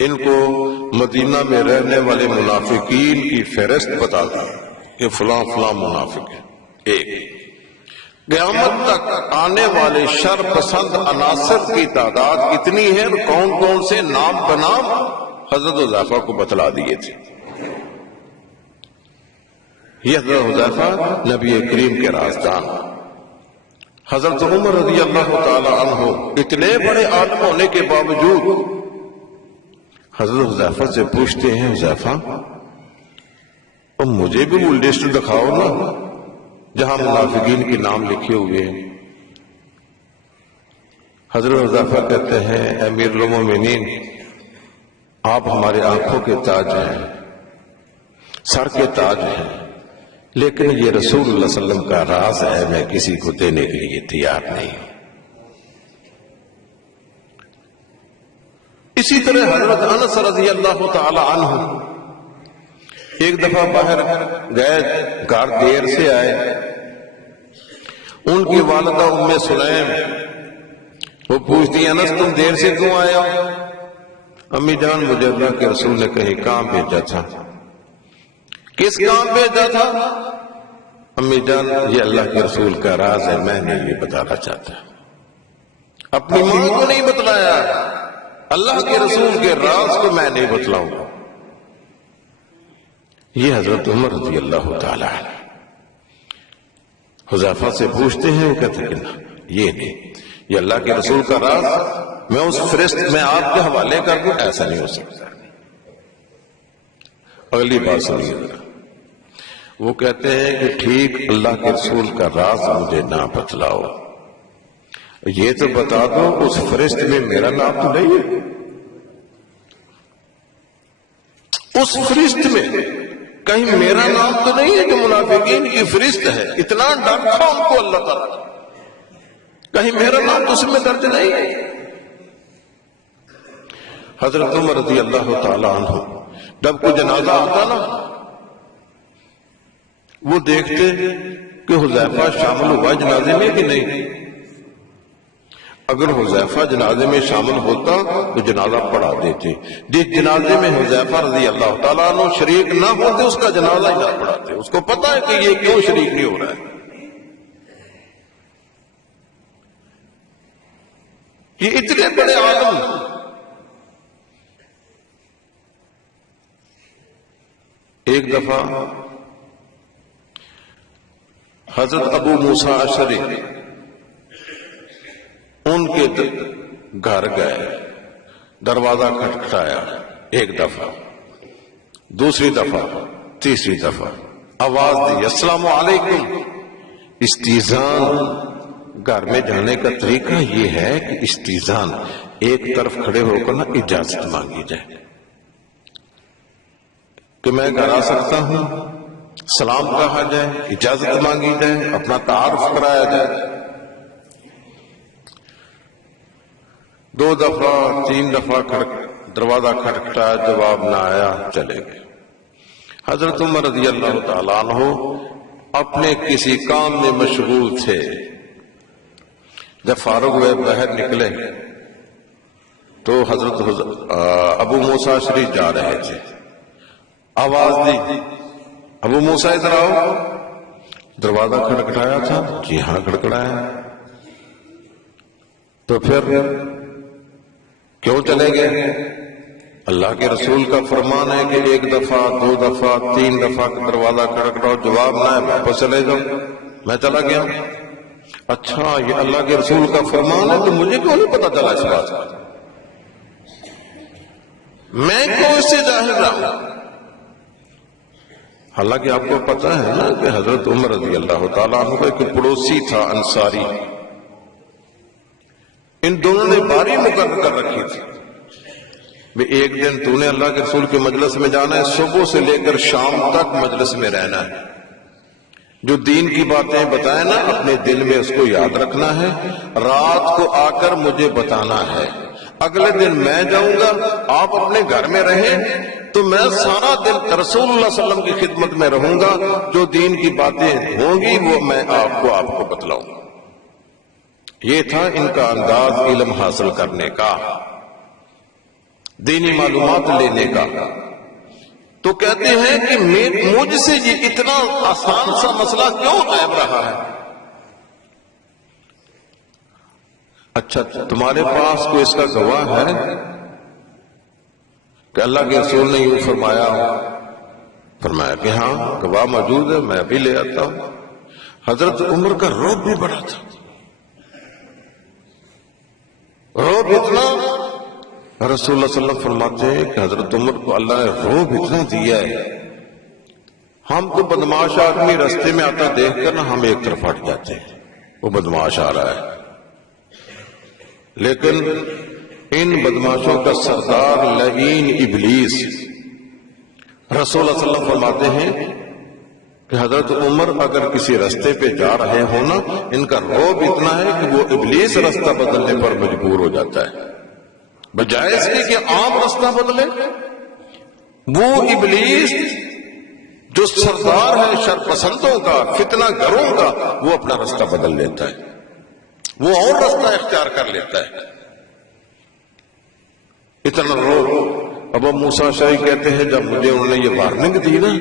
ان کو مدینہ میں رہنے والے منافقین کی فہرست بتا دی کہ فلاں فلاں منافق ہے۔ ایک قیامت تک آنے والے شر پسند عناصر کی تعداد کتنی ہے اور کون کون سے نام بنام حضرت حذیفہ کو بتلا دیے تھے۔ یہ حضرت حذیفہ نبی کریم کے رازدان، حضرت عمر رضی اللہ تعالی عنہ اتنے بڑے عالم ہونے کے باوجود حضرت حذیفہ سے پوچھتے ہیں، حذیفہ اب مجھے بھی وہ لسٹ دکھاؤ نا جہاں منافقین کے نام لکھے ہوئے ہیں۔ حضرت حذیفہ کہتے ہیں امیر المومنین، آپ ہمارے آنکھوں کے تاج ہیں، سر کے تاج ہیں، لیکن یہ رسول اللہ صلی اللہ علیہ وسلم کا راز ہے، میں کسی کو دینے کے لیے تیار نہیں ہوں۔ اسی طرح حضرت انس رضی اللہ تعالی عنہ ایک دفعہ باہر گئے، گھر دیر سے آئے، ان کی والدہ ام سلیم وہ پوچھتی انس تم دیر سے کیوں آئے ہو؟ امی جان مجھے اللہ کے رسول نے کہیں کام بھیجا تھا۔ کس کام بھیجا تھا؟ امی جان یہ اللہ کے رسول کا راز ہے، میں نہیں یہ بتانا چاہتا، اپنی ماں کو نہیں بتلایا، اللہ کے رسول کے راز کو میں نہیں بتلاؤں گا۔ یہ حضرت عمر رضی اللہ تعالی عنہ حذیفہ سے پوچھتے ہیں، وہ کہتے ہیں کہ یہ نہیں، یہ اللہ کے رسول کا راز میں اس فرشت میں آپ کے حوالے کر دوں، ایسا نہیں ہو سکتا۔ اگلی بات سنیے ذرا، وہ کہتے ہیں کہ ٹھیک اللہ کے رسول کا راز مجھے نہ بتلاؤ، یہ تو بتا دو اس فرشت میں میرا نام تو نہیں ہے، اس فرشت میں کہیں میرا نام تو نہیں ہے جو منافقین کی فرشت ہے، اتنا ڈر تھا ان کو اللہ تعالیٰ، کہیں میرا نام تو اس میں درج نہیں ہے۔ حضرت عمر رضی اللہ تعالی عنہ جب کوئی جنازہ آتا نا وہ دیکھتے کہ حذیفہ شامل ہوا جنازے میں کہ نہیں، اگر حذیفہ جنازے میں شامل ہوتا تو جنازہ پڑھا دیتے، جس جنازے میں حذیفہ رضی اللہ تعالیٰ عنہ شریک نہ ہوتے اس کا جنازہ ہی نہ پڑھاتے، اس کو پتا ہے کہ یہ کیوں شریک نہیں ہو رہا ہے۔ یہ اتنے بڑے عالم. ایک دفعہ حضرت ابو موسیٰ اشعری ان کے گھر گئے, دروازہ کھٹکھٹایا, ایک دفعہ, دوسری دفعہ, تیسری دفعہ, آواز دی السلام علیکم. استیزان گھر میں جانے کا طریقہ یہ ہے کہ استیزان ایک طرف کھڑے ہو کر نا اجازت مانگی جائے کہ میں گھر آ سکتا ہوں, سلام کہا جائے, اجازت مانگی جائے, اپنا تعارف کرایا جائے. 2 دفعہ 3 دفعہ دروازہ کھٹکھٹایا, جواب نہ آیا, چلے گئے. حضرت عمر رضی اللہ تعالیٰ عنہ اپنے کسی کام میں مشغول تھے. جب فارغ ہوئے باہر نکلے تو حضرت ابو موسیٰ اشعری جا رہے تھے. آواز دی ابو موسیٰ ادھر آؤ. دروازہ کھٹکھٹایا تھا, جی ہاں کھٹکھٹایا. تو پھر کیوں چلے گئے؟ اللہ کے رسول کا فرمان ہے کہ 1 دفعہ 2 دفعہ 3 دفعہ دروازہ کھٹکھٹاؤ, جواب نہ ہے واپس چلے جاؤ. میں چلا گیا. اچھا یہ اللہ کے رسول کا فرمان ہے تو مجھے کیوں نہیں پتا چلا اس بات کا؟ میں کیوں اس سے جاہل رہا؟ حالانکہ آپ کو پتا ہے نا کہ حضرت عمر رضی اللہ تعالیٰ عنہ کا ایک پڑوسی تھا انصاری, ان دونوں نے باری مقرر کر رکھی تھی. ایک دن تو نے اللہ کے رسول کے مجلس میں جانا ہے, صبح سے لے کر شام تک مجلس میں رہنا ہے. جو دین کی باتیں بتائیں نا اپنے دل میں اس کو یاد رکھنا ہے, رات کو آ کر مجھے بتانا ہے. اگلے دن میں جاؤں گا, آپ اپنے گھر میں رہیں تو میں سارا دن رسول اللہ صلی اللہ علیہ وسلم کی خدمت میں رہوں گا. جو دین کی باتیں ہوں گی وہ میں آپ کو بتلاؤں گا. یہ تھا ان کا انداز علم حاصل کرنے کا, دینی معلومات لینے کا. تو کہتے ہیں کہ مجھ سے یہ اتنا آسان سا مسئلہ کیوں غائب رہا ہے؟ اچھا تمہارے پاس کوئی اس کا گواہ ہے کہ اللہ کے رسول نے یوں فرمایا؟ فرمایا کہ ہاں گواہ موجود ہے, میں ابھی لے آتا ہوں. حضرت عمر کا رعب بھی بڑا تھا, رعب اتنا. رسول اللہ صلی اللہ علیہ وسلم فرماتے ہیں کہ حضرت عمر کو اللہ نے رعب اتنا دیا ہے, ہم تو بدماش آدمی رستے میں آتا دیکھ کر نا ہم ایک طرف ہٹ جاتے ہیں, وہ بدماش آ رہا ہے. لیکن ان بدماشوں کا سردار لعین ابلیس رسول اللہ صلی اللہ علیہ وسلم فرماتے ہیں کہ حضرت عمر اگر کسی رستے پہ جا رہے ہو نا, ان کا رعب اتنا ہے کہ وہ ابلیس رستہ بدلنے پر مجبور ہو جاتا ہے, بجائے اس کے کہ عام رستہ بدلے. وہ ابلیس جو سردار ہے شر پسندوں کا, فتنہ گروں کا, وہ اپنا رستہ بدل لیتا ہے, وہ اور رستہ اختیار کر لیتا ہے. اتنا رعب. ابو موسیٰ اشعری کہتے ہیں جب مجھے انہوں نے یہ وارننگ دی نا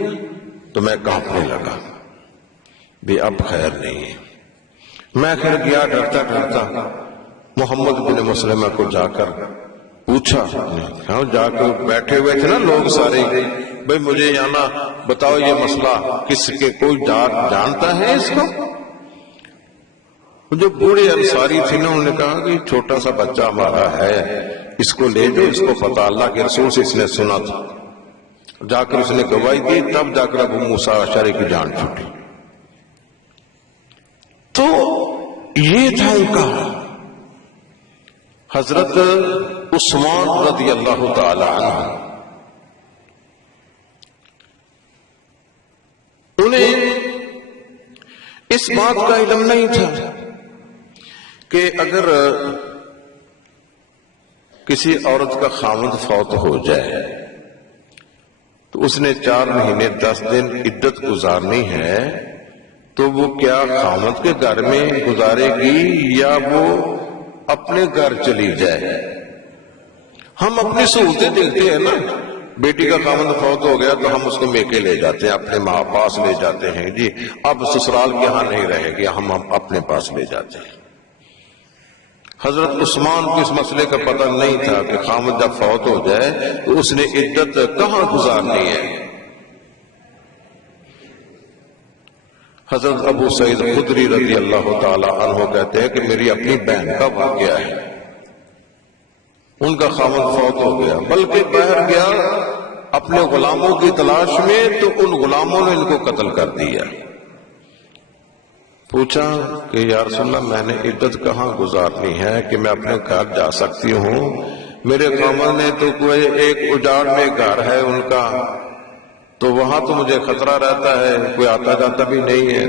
تو میں کانپنے لگا, بھی اب خیر نہیں ہے. میں پھر گیا ڈرتا ڈرتا, محمد بن مسلمہ کو جا کر پوچھا. جا کر بیٹھے ہوئے تھے نا لوگ سارے, بھئی مجھے یہاں بتاؤ یہ مسئلہ کس کے, کوئی جانتا ہے اس کو؟ جو بوڑھے انصاری تھی نا انہوں نے کہا کہ چھوٹا سا بچہ ہمارا ہے, اس کو لے جو, اس کو پتہ اللہ کے رسول سے اس نے سنا تھا. جا کر اس نے گواہی دی, تب جا کر ابو موسیٰ اشعری کی جان چھوٹی. تو یہ تھا ان کا. حضرت عثمان رضی اللہ تعالی عنہ, انہیں اس بات کا علم نہیں تھا کہ اگر کسی عورت کا خاوند فوت ہو جائے تو اس نے 4 مہینے 10 دن عدت گزارنی ہے, تو وہ کیا خاوند کے گھر میں گزارے گی یا وہ اپنے گھر چلی جائے؟ ہم اپنی سہولتیں دیکھتے ہیں نا, بیٹی کا خاوند فوت ہو گیا تو ہم اس کو میکے لے جاتے ہیں, اپنے ماں پاس لے جاتے ہیں, جی اب سسرال کے یہاں نہیں رہے گی, ہم اپنے پاس لے جاتے ہیں. حضرت عثمان کو اس مسئلے کا پتہ نہیں تھا کہ خامد جب فوت ہو جائے تو اس نے عدت کہاں گزارنی ہے۔ حضرت ابو سعید خدری رضی اللہ تعالی عنہ کہتے ہیں کہ میری اپنی بہن کا واقعہ ہے، ان کا خامد فوت ہو گیا، بلکہ باہر گیا اپنے غلاموں کی تلاش میں تو ان غلاموں نے ان کو قتل کر دیا۔ پوچھا کہ یا رسول اللہ میں نے عدت کہاں گزارنی ہے کہ میں اپنے گھر جا سکتی ہوں؟ میرے خامد نے تو کوئی ایک اجاڑ میں گھر ہے ان کا، تو وہاں تو مجھے خطرہ رہتا ہے، کوئی آتا جاتا بھی نہیں ہے۔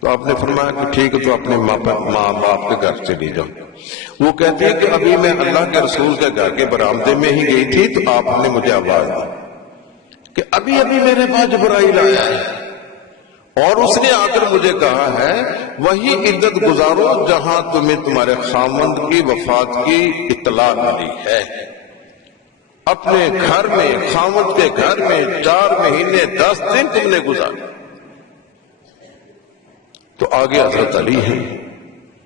تو آپ نے فرمایا کہ ٹھیک ہے تو اپنے ماں باپ کے گھر چلی جاؤ۔ وہ کہتی ہے کہ ابھی میں اللہ کے رسول کے گھر کے برآمدے میں ہی گئی تھی تو آپ نے مجھے آواز دی کہ ابھی میرے پاس جبرائیل آیا ہے اور اس نے آ کر مجھے کہا ہے وہی عدت گزارو جہاں تمہیں تمہارے خامند کی وفات کی اطلاع ملی ہے۔ اپنے گھر میں، خامند کے گھر میں 4 مہینے 10 دن تم نے گزارے۔ تو آگے حضرت علی ہیں،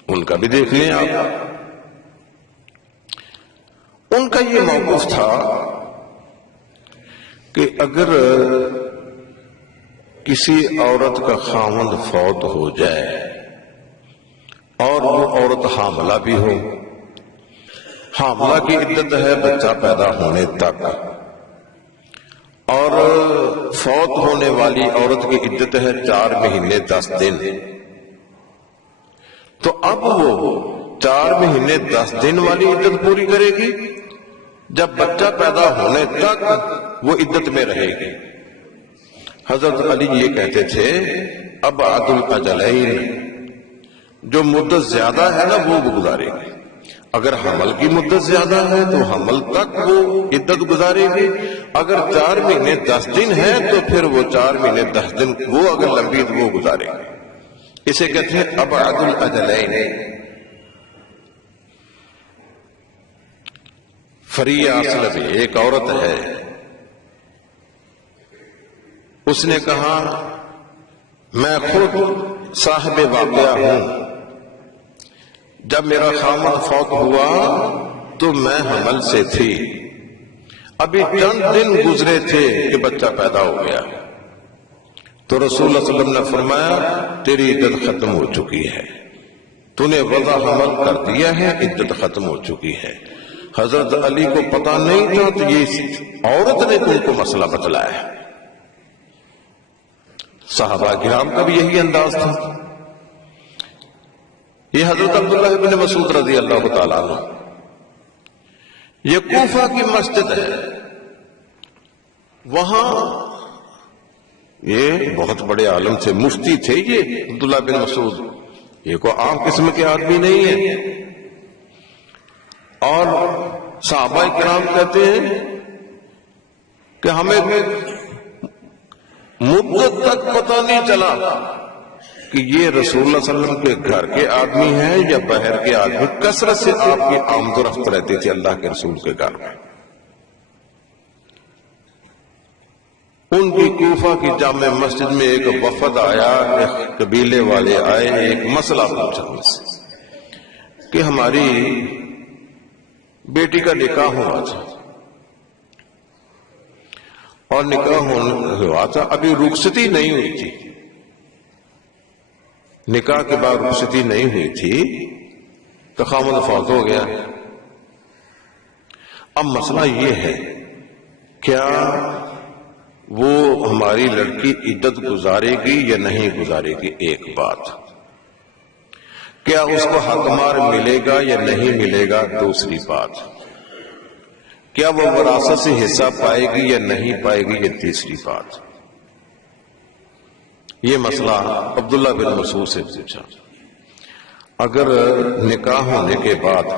ان کا بھی دیکھ لیں آپ۔ ان کا یہ موقف تھا کہ اگر کسی عورت کا خامند فوت ہو جائے اور وہ عورت حاملہ بھی ہو، حاملہ کی عدت ہے بچہ پیدا ہونے تک، اور فوت ہونے والی عورت کی عدت ہے 4 مہینے 10 دن، تو اب وہ 4 مہینے 10 دن والی عدت پوری کرے گی، جب بچہ پیدا ہونے تک وہ عدت میں رہے گی۔ حضرت علی یہ کہتے تھے ابعد الاجلین، جو مدت زیادہ ہے نا وہ گزارے گی۔ اگر حمل کی مدت زیادہ ہے تو حمل تک وہ عدت گزارے گی، اگر 4 مہینے 10 دن ہے تو پھر وہ 4 مہینے 10 دن وہ اگر لمبی وہ گزارے گی۔ اسے کہتے ہیں ابعد الاجلین۔ فریہ اسلمی ایک عورت ہے، اس نے کہا میں خود صاحب واقعہ ہوں، جب میرا خامد فوت ہوا تو میں حمل سے تھی، ابھی چند دن گزرے تھے کہ بچہ پیدا ہو گیا، تو رسول اللہ صلی اللہ علیہ وسلم نے فرمایا تیری عدت ختم ہو چکی ہے، تو نے وضع حمل کر دیا ہے، عدت ختم ہو چکی ہے۔ حضرت علی کو پتا نہیں تھا تو یہ عورت نے ان کو مسئلہ بتلایا۔ صحابہ کرام کا بھی یہی انداز تھا۔ یہ حضرت عبداللہ بن مسعود رضی اللہ تعالیٰ عنہ، یہ کوفہ کی مسجد ہے، وہاں یہ بہت بڑے عالم تھے، مفتی تھے یہ عبداللہ بن مسعود، یہ کوئی عام قسم کے آدمی نہیں ہے۔ اور صحابہ کرام کہتے ہیں کہ ہمیں مدت تک پتہ نہیں چلا کہ یہ رسول اللہ صلی اللہ علیہ وسلم کے گھر کے آدمی ہیں یا باہر کے آدمی، کثرت سے آپ کی آمد و رفت رہتی تھی اللہ کے رسول کے گھر میں۔ ان کی کوفہ کی جامع مسجد میں ایک وفد آیا، ایک قبیلے والے آئے، ایک مسئلہ پوچھا ان سے کہ ہماری بیٹی کا نکاح ہوا تھا، اور نکاح ہوا تھا ابھی رخصتی نہیں ہوئی تھی، نکاح کے بعد رخصتی نہیں ہوئی تھی تو خامد فوت ہو گیا۔ اب مسئلہ یہ ہے کیا وہ ہماری لڑکی عدت گزارے گی یا نہیں گزارے گی؟ ایک بات، کیا اس کو حق مار ملے گا یا نہیں ملے گا؟ دوسری بات، کیا وہ وراثت سے حصہ پائے گی یا نہیں پائے گی؟ یہ تیسری بات۔ یہ مسئلہ عبداللہ بن مسعود سے پوچھا۔ اگر نکاح ہونے کے بعد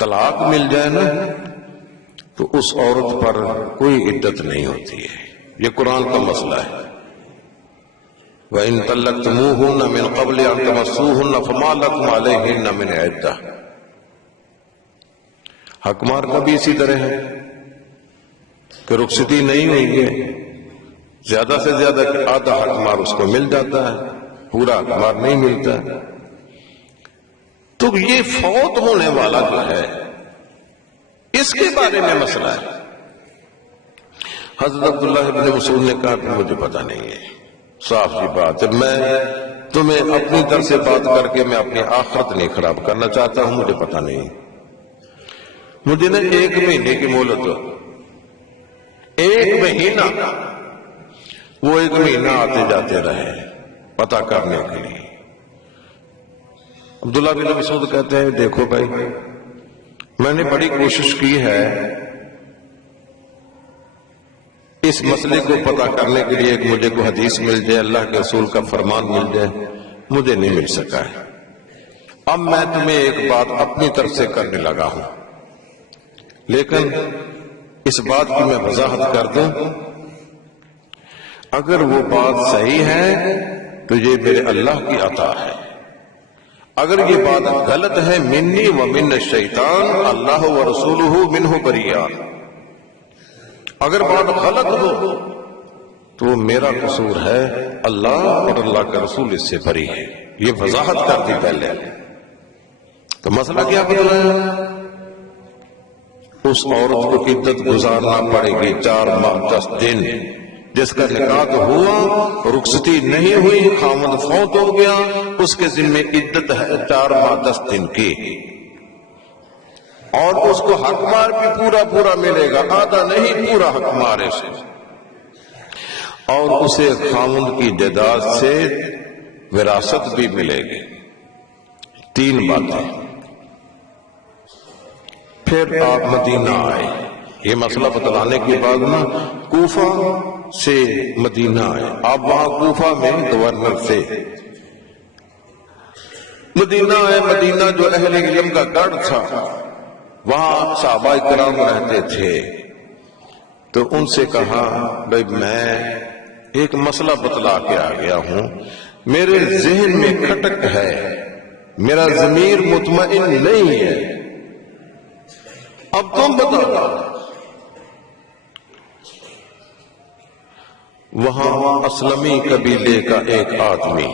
طلاق مل جائے نا تو اس عورت پر کوئی عدت نہیں ہوتی ہے، یہ قرآن کا مسئلہ ہے۔ وَإِن طَلَّقْتُمُوهُنَّ مِن قَبْلِ أَن تَمَسُّوهُنَّ فَمَا لَكُمْ عَلَيْهِنَّ مِنْ عِدَّةٍ۔ حق مار کا بھی اسی طرح ہے کہ رخصتی نہیں ہوئی ہے، زیادہ سے زیادہ آدھا حق مار اس کو مل جاتا ہے، پورا حق مار نہیں ملتا ہے۔ تو یہ فوت ہونے والا جو ہے اس کے بارے میں مسئلہ ہے۔ حضرت عبداللہ ابن مسعود نے کہا کہ مجھے پتا نہیں ہے، صاف سی بات ہے، میں تمہیں اپنی طرف سے بات کر کے میں اپنی آخرت نہیں خراب کرنا چاہتا ہوں، مجھے پتا نہیں، مجھے نہ 1 مہینے کی مہلت ہو، 1 مہینہ، وہ 1 مہینہ آتے جاتے رہے پتا کرنے کے لیے۔ عبداللہ بن مسعود کہتے ہیں دیکھو بھائی، میں نے بڑی کوشش کی ہے اس مسئلے کو پتا کرنے کے لیے کہ مجھے کوئی حدیث مل جائے، اللہ کے رسول کا فرمان مل جائے، مجھے نہیں مل سکا ہے۔ اب میں تمہیں ایک بات اپنی طرف سے کرنے لگا ہوں، لیکن اس بات کی میں وضاحت کر دوں، اگر وہ بات صحیح ہے تو یہ میرے اللہ کی عطا ہے، اگر یہ بات غلط ہے منی و من الشیطان اللہ و رسولہ منہ بریٰ، اگر بات غلط ہو تو میرا قصور ہے، اللہ اور اللہ کا رسول اس سے بری ہے۔ یہ وضاحت کر دی پہلے۔ تو مسئلہ کیا ہے؟ اس عورت کو عدت گزارنا پڑے گی 4 ماہ 10 دن، جس کا نکاح تو ہوا، رخصتی نہیں ہوئی، خاوند فوت ہو گیا، اس کے ذمہ عدت ہے 4 ماہ 10 دن کی، اور اس کو حق مار بھی پورا ملے گا، آدھا نہیں، پورا حق مارے سے، اور اسے خاوند کی جائیداد سے وراثت بھی ملے گی۔ 3 باتیں۔ پھر آپ مدینہ آئے، یہ مسئلہ بتلانے کے بعد نا کوفہ سے مدینہ آئے، آپ وہاں کوفہ میں گورنر تھے، مدینہ آئے۔ مدینہ جو اہل علم کا گڑھ تھا، وہاں صحابہ کرام رہتے تھے، تو ان سے کہا بھائی میں ایک مسئلہ بتلا کے آ گیا ہوں، میرے ذہن میں کھٹک ہے، میرا ضمیر مطمئن نہیں ہے، اب تم بتاؤ۔ وہاں اسلمی قبیلے کا ایک آدمی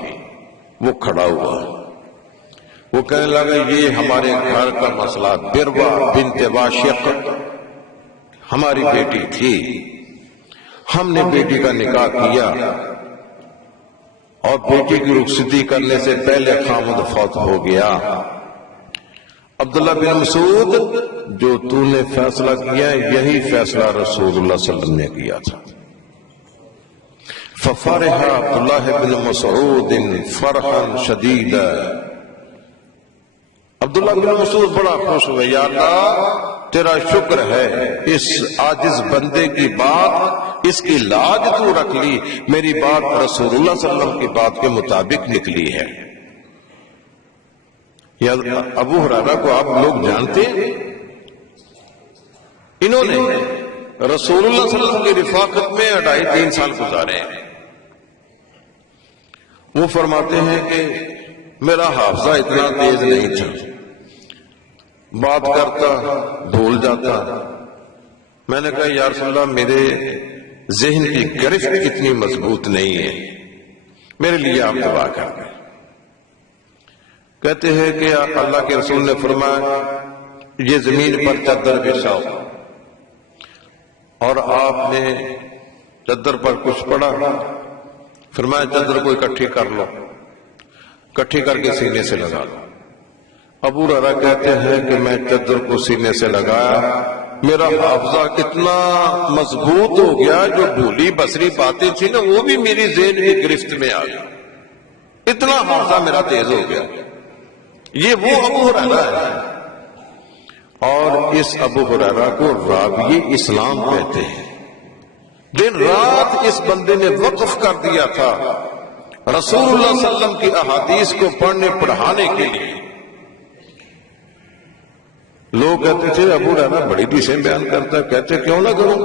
وہ کھڑا ہوا، وہ کہنے لگا یہ ہمارے گھر کا مسئلہ، بروا بنت واشق ہماری بیٹی تھی، ہم نے بیٹی کا نکاح کیا اور بیٹی کی رخصتی کرنے سے پہلے خاوند فوت ہو گیا۔ عبداللہ بن مسعود، جو تو نے فیصلہ کیا یہی فیصلہ رسول اللہ صلی اللہ علیہ وسلم نے کیا تھا۔ ففرح عبداللہ بن مسعود فرحا شدیدا، عبداللہ بن مسعود بڑا خوش ہوئے، یا اللہ تیرا شکر ہے، اس عاجز بندے کی بات، اس کی لاج تو رکھ لی، میری بات رسول اللہ صلی اللہ علیہ وسلم کی بات کے مطابق نکلی ہے۔ یا ابو ہریرہ کو آپ لوگ جانتے ہیں، انہوں نے رسول اللہ صلی اللہ علیہ وسلم کی رفاقت میں 2.5-3 سال گزارے ہیں۔ وہ فرماتے ہیں کہ میرا حافظہ اتنا تیز نہیں تھا، بات کرتا بھول جاتا، میں نے کہا یا رسول اللہ میرے ذہن کی گرفت اتنی مضبوط نہیں ہے، میرے لیے آپ دعا کر دیں۔ کہتے ہیں کہ اللہ کے رسول نے فرمایا یہ زمین پر چادر بچھاؤ، اور آپ نے چادر پر کچھ پڑا، فرمایا چادر کو اکٹھی کر لو، اکٹھی کر کے سینے سے لگا لو۔ ابو ہریرہ کہتے ہیں کہ میں چادر کو سینے سے لگایا، میرا حافظہ اتنا مضبوط ہو گیا، جو بھولی بسری باتیں تھی نا وہ بھی میری ذہن کی گرفت میں آ گئی، اتنا حافظہ میرا تیز ہو گیا۔ یہ وہ ابو ہریرہ ہے، اور اس ابو ہریرہ کو راوی اسلام کہتے ہیں۔ دن رات اس بندے نے وقف کر دیا تھا رسول اللہ صلی اللہ علیہ وسلم کی احادیث کو پڑھنے پڑھانے کے لیے۔ لوگ کہتے تھے ابو ہریرہ بڑی ڈیشیں بیان کرتا ہے، کہتے کیوں نہ کروں،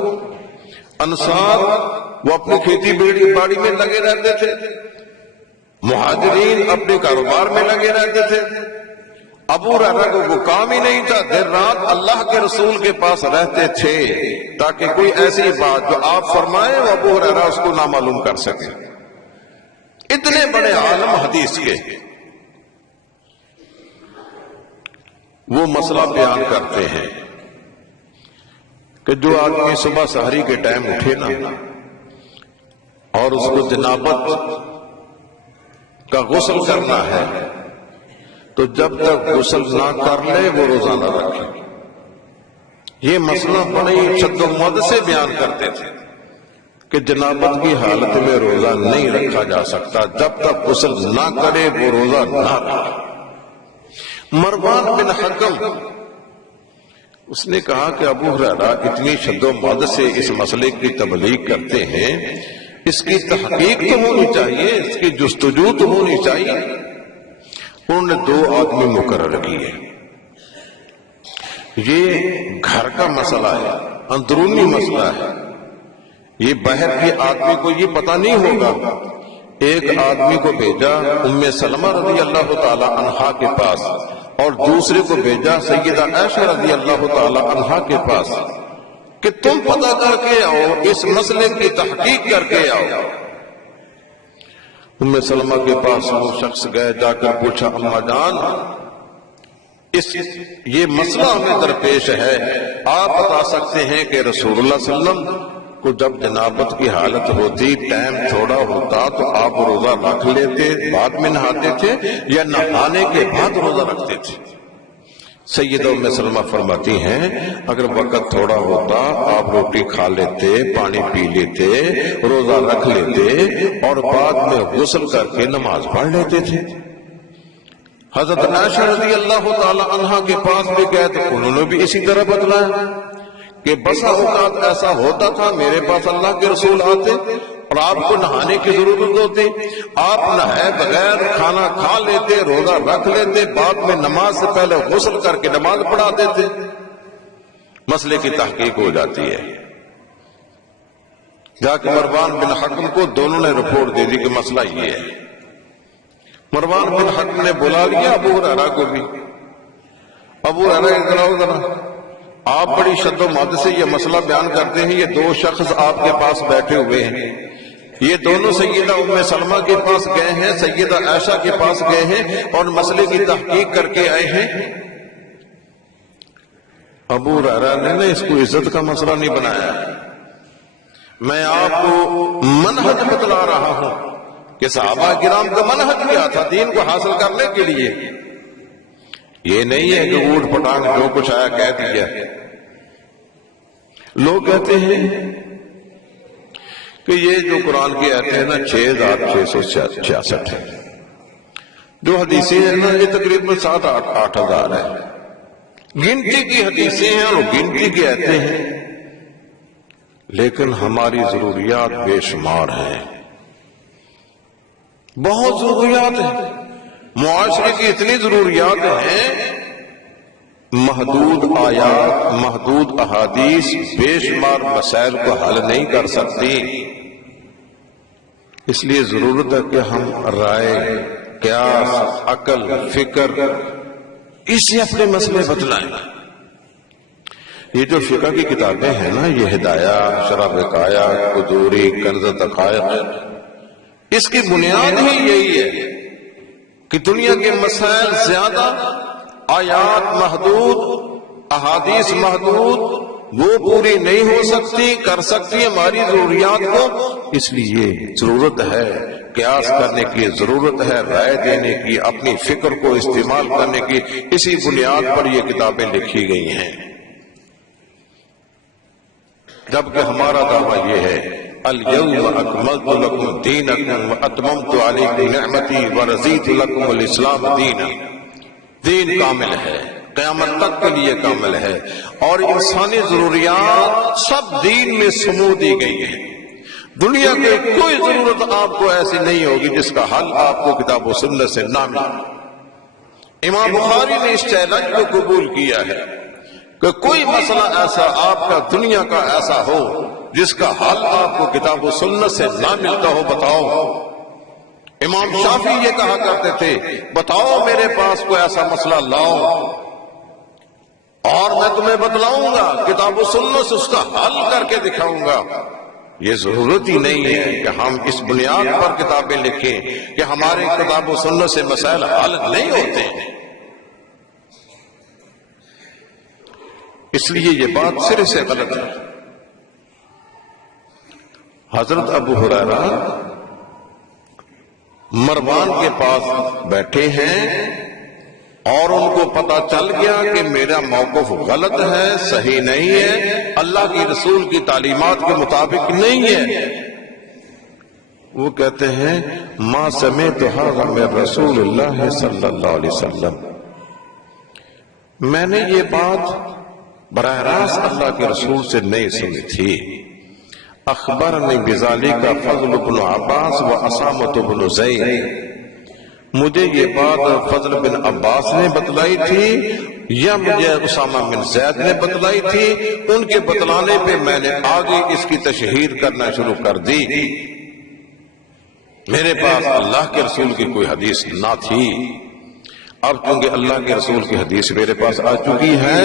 انصار وہ اپنی کھیتی باڑی میں لگے رہتے تھے، مہاجرین اپنے کاروبار میں لگے رہتے تھے، ابو ہریرہ کو وہ کام ہی نہیں تھا، دیر رات اللہ کے رسول کے پاس رہتے تھے تاکہ کوئی ایسی بات جو آپ فرمائیں وہ ابو ہریرہ اس کو نامعلوم کر سکے۔ اتنے بڑے عالم حدیث کے، وہ مسئلہ بیان کرتے ہیں کہ جو آدمی صبح سحری کے ٹائم اٹھے نا اور اس کو جنابت کا غسل کرنا ہے تو جب تک غسل نہ کر لے وہ روزہ نہ رکھے. یہ مسئلہ بڑے شد و مد سے بیان کرتے تھے کہ جنابت کی حالت میں روزہ نہیں رکھا جا سکتا، جب تک غسل نہ کرے وہ روزہ نہ رکھے. مروان بن حکم اس نے کہا کہ ابو ہریرہ اتنی شد و مد سے اس مسئلے کی تبلیغ کرتے ہیں، اس کی تحقیق تو ہونی چاہیے، اس کی جستجو تو ہونی چاہیے. انہوں نے 2 آدمی مقرر کیے. یہ گھر کا مسئلہ ہے، اندرونی مسئلہ ہے، یہ باہر کے آدمی کو یہ پتہ نہیں ہوگا. ایک آدمی کو بھیجا ام سلمہ رضی اللہ تعالی عنہا کے پاس اور دوسرے کو بھیجا سیدہ عائشہ رضی اللہ تعالی عنہا کے پاس کہ تم پتہ کر کے آؤ، اس مسئلے کی تحقیق کر کے آؤ. ام سلمہ کے پاس وہ شخص گئے، جا کر پوچھا اماں جان یہ مسئلہ ہمیں درپیش ہے، آپ بتا سکتے ہیں کہ رسول اللہ صلی اللہ علیہ وسلم کو جب جنابت کی حالت ہوتی، ٹائم تھوڑا ہوتا تو آپ روزہ رکھ لیتے، بعد میں نہاتے تھے یا نہانے کے بعد روزہ رکھتے تھے؟ سیدہ ام سلمہ فرماتی ہیں اگر وقت تھوڑا ہوتا آپ روٹی کھا لیتے، پانی پی لیتے، روزہ رکھ لیتے اور بعد میں غسل کر کے نماز پڑھ لیتے تھے. حضرت عائشہ رضی اللہ تعالی عنہا کے پاس بھی گئے تو انہوں نے بھی اسی طرح بتلایا کہ بسا اوقات ایسا ہوتا تھا میرے پاس اللہ کے رسول آتے اور آپ کو نہانے کی ضرورت ہوتی، آپ نہائے بغیر کھانا کھا لیتے، روزہ رکھ لیتے، بعد میں نماز سے پہلے غسل کر کے نماز پڑھا دیتے. مسئلے کی تحقیق ہو جاتی ہے. جا کے مروان بن حکم کو دونوں نے رپورٹ دے دی کہ مسئلہ یہ ہے. مروان بن حکم نے بلا لیا ابو ہریرہ کو بھی. ابو ہریرہ آپ بڑی شد و مد سے یہ مسئلہ بیان کرتے ہیں، یہ 2 شخص آپ کے پاس بیٹھے ہوئے ہیں، یہ دونوں سیدہ ام سلمہ کے پاس گئے ہیں، سیدہ عائشہ کے پاس گئے ہیں اور مسئلے کی تحقیق کر کے آئے ہیں. ابو ہریرہ نے اس کو عزت کا مسئلہ نہیں بنایا. میں آپ کو منہج بتلا رہا ہوں کہ صحابہ کرام کا منہج کیا تھا دین کو حاصل کرنے کے لیے. یہ نہیں ہے کہ اوٹ پٹانگ جو کچھ آیا کہہ دیا. لوگ کہتے ہیں کہ یہ جو قرآن کی آیتیں ہیں نا 6666 ہے، جو حدیثیں ہیں نا یہ تقریباً 7-8 ہزار ہے. گنتی کی حدیثیں ہیں اور گنتی کی آیتیں ہیں، لیکن ہماری ضروریات بے شمار ہیں، بہت ضروریات ہیں. معاشرے کی اتنی ضروریات ہیں، محدود آیات، محدود احادیث بے شمار مسائل کو حل نہیں کر سکتی. اس لیے ضرورت ہے کہ ہم رائے، قیاس، عقل، فکر اس سے اپنے مسئلے بتلائیں. یہ جو فقہ کی کتابیں ہیں نا، یہ ہدایہ، شرح وقایہ، قدوری، کنز دقائق، اس کی بنیاد ہی یہی ہے کہ دنیا کے مسائل زیادہ، آیات محدود، احادیث محدود، وہ پوری نہیں ہو سکتی، کر سکتی ہماری ضروریات کو. اس لیے ضرورت ہے قیاس کرنے کی، ضرورت ہے رائے دینے کی، اپنی فکر کو استعمال کرنے کی. اسی بنیاد پر یہ کتابیں لکھی گئی ہیں. جبکہ ہمارا دعویٰ یہ ہے اليوم اکملت لکم دینکم واتممت علیکم نعمتی ورضیت لکم الاسلام دینا. دین کامل ہے، قیامت تک کے لیے کامل ہے، اور انسانی ضروریات سب دین میں سمو دی گئی ہیں. دنیا کے کوئی ضرورت آپ کو ایسی نہیں ہوگی جس کا حل آپ کو کتاب و سنت سے نہ ملے. امام بخاری نے اس چیلنج کو قبول کیا ہے کہ کوئی مسئلہ ایسا آپ کا دنیا کا ایسا ہو جس کا حل آپ کو کتاب و سنت سے نہ ملتا ہو، بتاؤ. امام شافعی یہ کہا کرتے تھے بتاؤ میرے پاس کوئی ایسا مسئلہ لاؤ اور میں تمہیں بتلاؤں گا، کتاب و سنت سے اس کا حل کر کے دکھاؤں گا. یہ ضرورت ہی نہیں ہے کہ ہم اس بنیاد پر کتابیں لکھیں کہ ہمارے کتاب و سنت سے مسائل حل نہیں ہوتے. اس لیے یہ بات سرے سے غلط ہے۔ حضرت ابو ہریرہ مروان کے پاس بیٹھے ہیں اور ان کو پتا چل گیا کہ میرا موقف غلط ہے، صحیح نہیں ہے، اللہ کی رسول کی تعلیمات کے مطابق نہیں ہے۔ وہ کہتے ہیں ما سمعت هذا من رسول اللہ صلی اللہ علیہ وسلم، میں نے یہ بات براہ راست اللہ کے رسول سے نہیں سنی تھی۔ اخبرنی بذالک فضل بن عباس و اسامۃ بن زید، مجھے یہ بات فضل بن عباس نے بتلائی تھی یا مجھے اسامہ بن زید نے بتلائی تھی، ان کے بتلانے پہ میں نے آگے اس کی تشہیر کرنا شروع کر دی۔ میرے پاس اللہ کے رسول کی کوئی حدیث نہ تھی، اب چونکہ اللہ کے رسول کی حدیث میرے پاس آ چکی ہے۔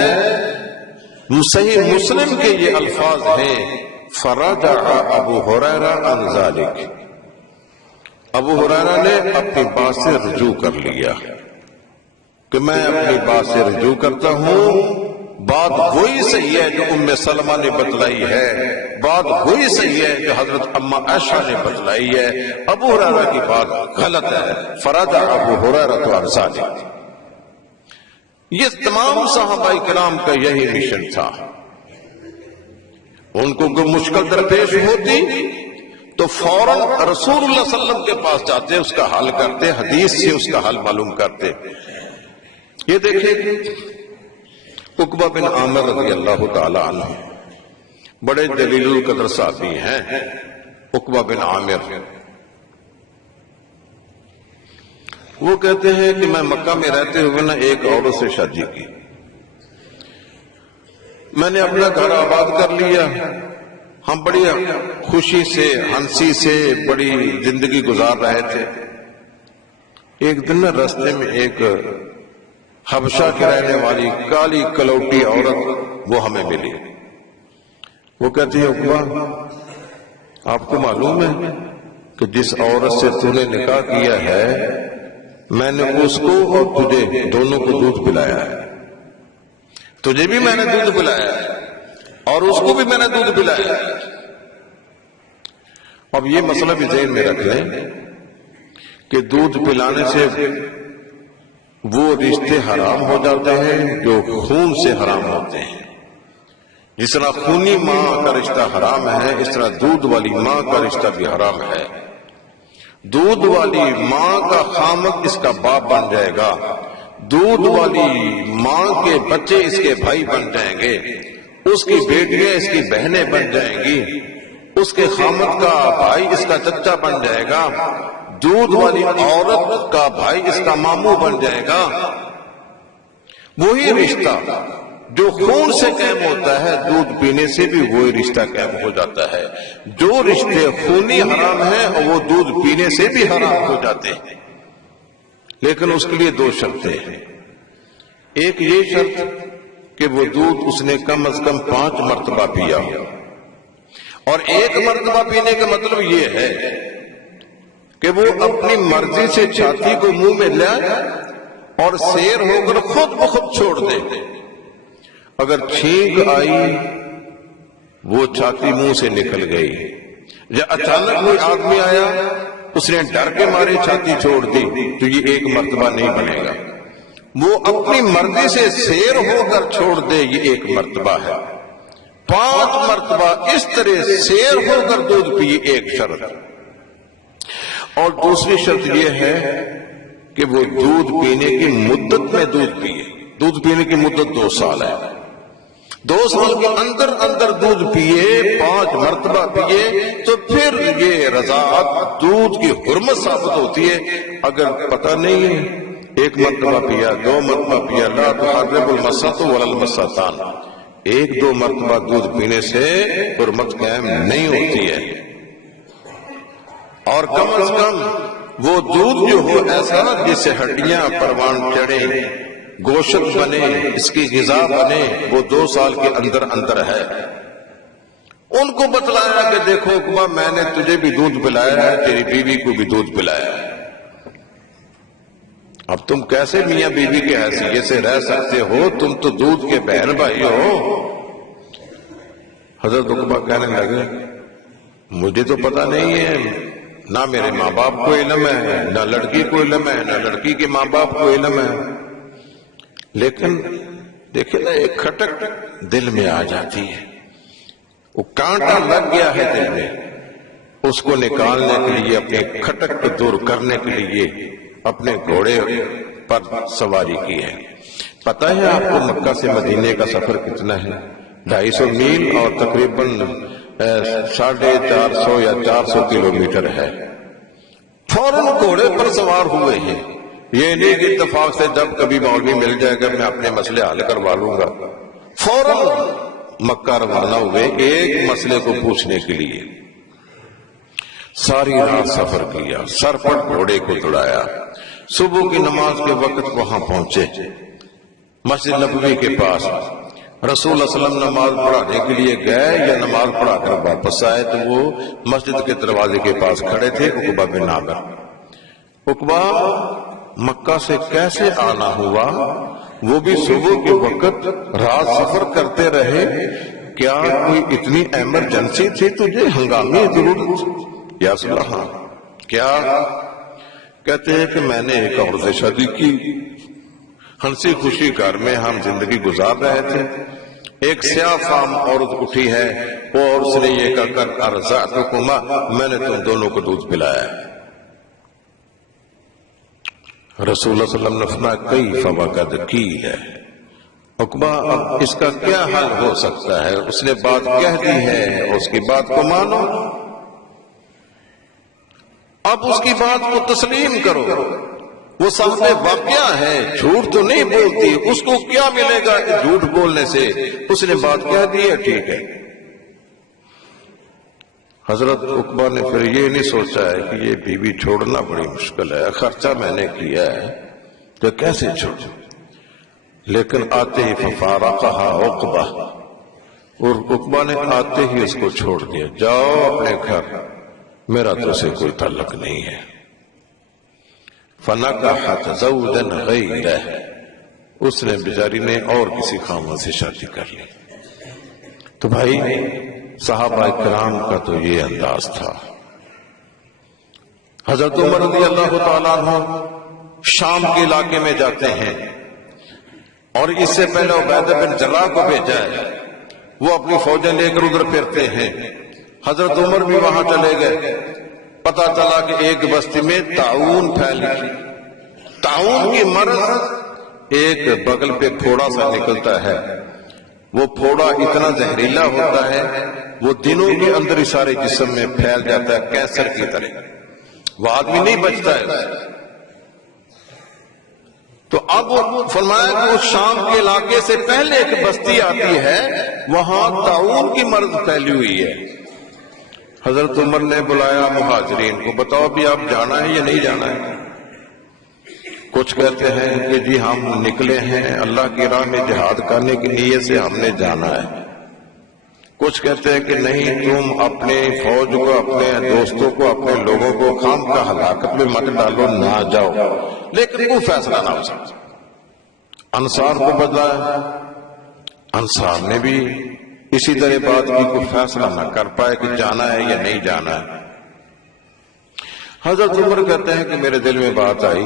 صحیح مسلم کے یہ الفاظ ہیں فرجع ابو ہریرہ عن ذلک، ابو ہریرہ نے اپنی بات سے رجوع کر لیا کہ میں اپنی بات سے رجوع کرتا ہوں، بات وہی صحیح ہے جو ام سلمہ نے بتلائی ہے، بات وہی صحیح ہے جو حضرت اما عائشہ نے بتلائی ہے، ابو ہریرہ کی بات غلط ہے۔ فرجع ابو ہریرہ عن ذلک، یہ تمام صحابہ کرام کا یہی مشن تھا۔ ان کو کوئی مشکل درپیش ہوتی تو فوراً رسول اللہ صلی اللہ علیہ وسلم کے پاس جاتے، اس کا حل کرتے، حدیث سے اس کا حل معلوم کرتے۔ یہ دیکھیں عقبہ بن عامر رضی اللہ تعالی عنہ بڑے جلیل القدر صحابی ہیں۔ عقبہ بن عامر وہ کہتے ہیں کہ میں مکہ میں رہتے ہوئے نہ ایک عورت سے شادی کی، میں نے اپنا گھر آباد کر لیا، ہم بڑی خوشی سے ہنسی سے بڑی زندگی گزار رہے تھے۔ ایک دن راستے میں ایک حبشہ کے رہنے والی کالی کلوٹی عورت وہ ہمیں ملی۔ وہ کہتی ہے عقبہ آپ کو معلوم ہے کہ جس عورت سے تو نے نکاح کیا ہے میں نے اس کو اور تجھے دونوں کو دودھ پلایا ہے، تجھے بھی میں نے دودھ پلایا ہے اور اس کو بھی میں نے دودھ پلایا ہے۔ اب یہ مسئلہ بھی ذہن میں رکھ لیں کہ دودھ پلانے سے وہ رشتے حرام ہو جاتے ہیں جو خون سے حرام ہوتے ہیں۔ جس طرح خونی ماں کا رشتہ حرام ہے، اس طرح دودھ والی ماں کا رشتہ بھی حرام ہے۔ دودھ والی ماں کا خامد اس کا باپ بن جائے گا، دودھ والی ماں کے بچے اس کے بھائی بن جائیں گے، اس کی بیٹیاں اس کی بہنیں بن جائیں گی، اس کے خامد کا بھائی اس کا چچا بن جائے گا، دودھ والی عورت کا بھائی اس کا ماموں بن جائے گا۔ وہی رشتہ جو خون سے قائم ہوتا ہے دودھ پینے سے بھی وہی رشتہ قائم ہو جاتا ہے۔ جو رشتے خونی حرام ہیں اور وہ دودھ پینے سے بھی حرام ہو جاتے ہیں، لیکن اس کے لیے دو شرطیں ہیں۔ ایک یہ شرط کہ وہ دودھ اس نے کم از کم 5 مرتبہ پیا ہو، اور ایک مرتبہ پینے کا مطلب یہ ہے کہ وہ اپنی مرضی سے چھاتی کو منہ میں لے اور سیر ہو کر خود بخود چھوڑ دے۔ اگر چھینک آئی وہ چھاتی منہ سے نکل گئی، یا اچانک کوئی آدمی آیا اس نے ڈر کے مارے چھاتی چھوڑ دی تو یہ ایک مرتبہ نہیں بنے گا۔ وہ اپنی مرضی سے سیر ہو کر چھوڑ دے یہ ایک مرتبہ ہے۔ 5 مرتبہ اس طرح سیر ہو کر دودھ پیے ایک شرط، اور دوسری شرط یہ ہے کہ وہ دودھ پینے کی مدت میں دودھ پیے۔ دودھ پینے کی مدت 2 سال ہے، 2 سال کے اندر اندر دودھ پیے، 5 مرتبہ پیے، تو پھر یہ رضاعت دودھ کی حرمت ثابت ہوتی ہے۔ اگر پتہ نہیں ہے 1 مرتبہ پیا، 2 مرتبہ پیا، لا تحرم المسۃ ولا المسۃان، 1-2 مرتبہ دودھ پینے سے حرمت قائم نہیں ہوتی ہے۔ اور کم از کم وہ دودھ جو ہو ایسا جس سے ہڈیاں پروان چڑھے، گوشت بنے، اس کی غذا بنے، وہ 2 سال کے اندر اندر ہے۔ ان کو بتلایا کہ دیکھو عقبہ میں نے تجھے بھی دودھ پلایا ہے، تیری بیوی کو بھی دودھ پلایا ہے۔ اب تم کیسے میاں بیوی کے حیثیت سے رہ سکتے ہو؟ تم تو دودھ کے بہن بھائی ہو۔ حضرت عقبہ کہنے لگے مجھے تو پتہ نہیں ہے، نہ میرے ماں باپ کو علم ہے، نہ لڑکی کو علم ہے، نہ لڑکی کے ماں باپ کو علم ہے، لیکن دیکھیں نا ایک کھٹک دل میں آ جاتی ہے، وہ کانٹا لگ گیا ہے دل میں، اس کو نکالنے کے لیے، اپنے کھٹک کو دور کرنے کے لیے اپنے گھوڑے پر سواری کی ہے۔ پتہ ہے آپ کو مکہ سے مدینے کا سفر کتنا ہے؟ 250 میل اور تقریباً 450 یا 400 کلومیٹر ہے۔ فوراً گھوڑے پر سوار ہوئے ہیں، یہ نہیں کہ اتفاق سے جب کبھی مولوی مل جائے گا میں اپنے مسئلے حل کروا لوں گا۔ فوراً مکہ روانہ ہوئے ایک مسئلے کو پوچھنے کے لیے۔ ساری رات سفر کیا، سر پر گھوڑے کو دوڑایا، صبح کی نماز کے وقت وہاں پہنچے مسجد نبوی کے پاس۔ رسول اللہ صلی اللہ علیہ وسلم نماز پڑھانے کے لیے گئے یا نماز پڑھا کر واپس آئے تو وہ مسجد کے دروازے کے پاس کھڑے تھے عقبہ بن عامر۔ عقبہ مکہ سے کیسے آنا ہوا؟ وہ بھی صبح کے وقت، رات سفر کرتے رہے، کیا کوئی اتنی ایمرجنسی تھی تجھے، ہنگامی ضرورت؟ یا رسول اللہ ہاں۔ کیا؟ کہتے ہیں کہ میں نے ایک عورت سے شادی کی، ہنسی خوشی گھر میں ہم زندگی گزار رہے تھے، ایک سیاہ فام عورت اٹھی ہے اور اس نے یہ کہا کر ارزعتکما، میں نے تم دونوں کو دودھ پلایا۔ رسول اللہ صلی اللہ علیہ وسلم نے فرمایا کیف وقد قیل، عقبہ اب اس کا کیا حل ہو سکتا ہے؟ اس نے بات کہہ دی ہے، اس کی بات کو مانو، اب اس کی بات کو تسلیم کرو، وہ سامنے واقعہ ہے، جھوٹ تو نہیں بولتی، اس کو کیا ملے گا جھوٹ بولنے سے؟ اس نے بات کہہ دی ہے، ٹھیک ہے۔ حضرت عقبہ نے پھر یہ نہیں سوچا ہے کہ یہ بیوی چھوڑنا بڑی مشکل ہے، خرچہ میں نے کیا ہے تو کیسے چھوڑوں، لیکن آتے ہی ففارقہا عقبہ، اور عقبہ نے آتے ہی اس کو چھوڑ دیا، جاؤ اپنے گھر، میرا تو سے کوئی تعلق نہیں ہے۔ فنکحت زوجا غیرہ، اس نے بیچاری نے اور کسی خاوند سے شادی کر لی۔ تو بھائی صحابہ کرام کا تو یہ انداز تھا۔ حضرت عمر رضی اللہ تعالیٰ عنہ شام کے علاقے میں جاتے ہیں، اور اس سے پہلے عبیدہ بن جراح کو بھیجا ہے، وہ اپنی فوجیں لے کر ادھر پھرتے ہیں۔ حضرت عمر بھی وہاں چلے گئے، پتہ چلا کہ ایک بستی میں طاعون پھیلی، طاعون کی مرض، ایک بغل پہ پھوڑا سا نکلتا ہے، وہ پھوڑا اتنا زہریلا ہوتا ہے وہ دنوں کے اندر ہی سارے جسم میں پھیل جاتا ہے، کینسر کی طرح، وہ آدمی نہیں بچتا ہے۔ تو اب فرمایا کہ وہ شام کے علاقے سے پہلے ایک بستی آتی ہے، وہاں طاعون کی مرض پھیلی ہوئی ہے۔ حضرت عمر نے بلایا مہاجرین کو، بتاؤ بھی آپ جانا ہے یا نہیں جانا ہے؟ کچھ کہتے ہیں کہ جی ہم نکلے ہیں اللہ کی راہ میں جہاد کرنے کی نیت سے، ہم نے جانا ہے۔ کچھ کہتے ہیں کہ نہیں، تم اپنے فوج کو، اپنے دوستوں کو، اپنے لوگوں کو خام کا ہلاکت میں مت ڈالو، نہ جاؤ، لیکن کوئی فیصلہ نہ ہو سکتا۔ انصار کو بدلایا، انصار نے بھی اسی طرح بات کی، کوئی فیصلہ نہ کر پائے کہ جانا ہے یا نہیں جانا ہے۔ حضرت عمر کہتے ہیں کہ میرے دل میں بات آئی،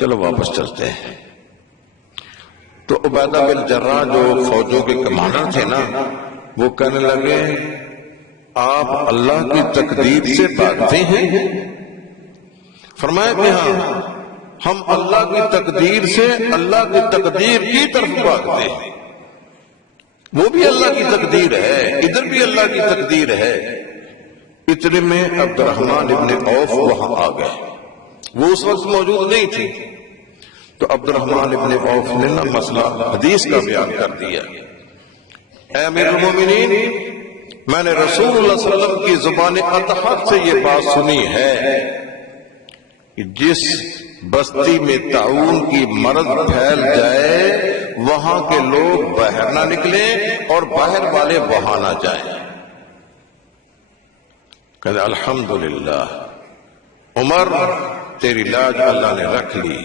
چلو واپس چلتے ہیں۔ تو عبیدہ بن جراح جو فوجوں کے کمانڈر تھے نا، وہ کہنے لگے آپ اللہ کی تقدیر سے بھاگتے ہیں؟ فرمایا کہ ہاں، ہم اللہ کی تقدیر سے اللہ کی تقدیر کی طرف بھاگتے ہیں، وہ بھی اللہ کی تقدیر ہے، ادھر بھی اللہ کی تقدیر ہے۔ اتنے میں عبد الرحمن ابن عوف وہاں آ گئے، وہ اس وقت موجود نہیں تھی، تو عبد الرحمن ابن عوف نے نا مسئلہ حدیث کا بیان کر دیا۔ اے امیر المومنین، میں نے رسول اللہ صلی اللہ علیہ وسلم کی زبان اطہر سے یہ بات سنی ہے کہ جس بستی میں طاعون کی مرض پھیل جائے وہاں کے لوگ باہر نہ نکلیں اور باہر والے وہاں نہ جائیں۔ کہتے الحمدللہ عمر، تیری لاج اللہ نے رکھ لی،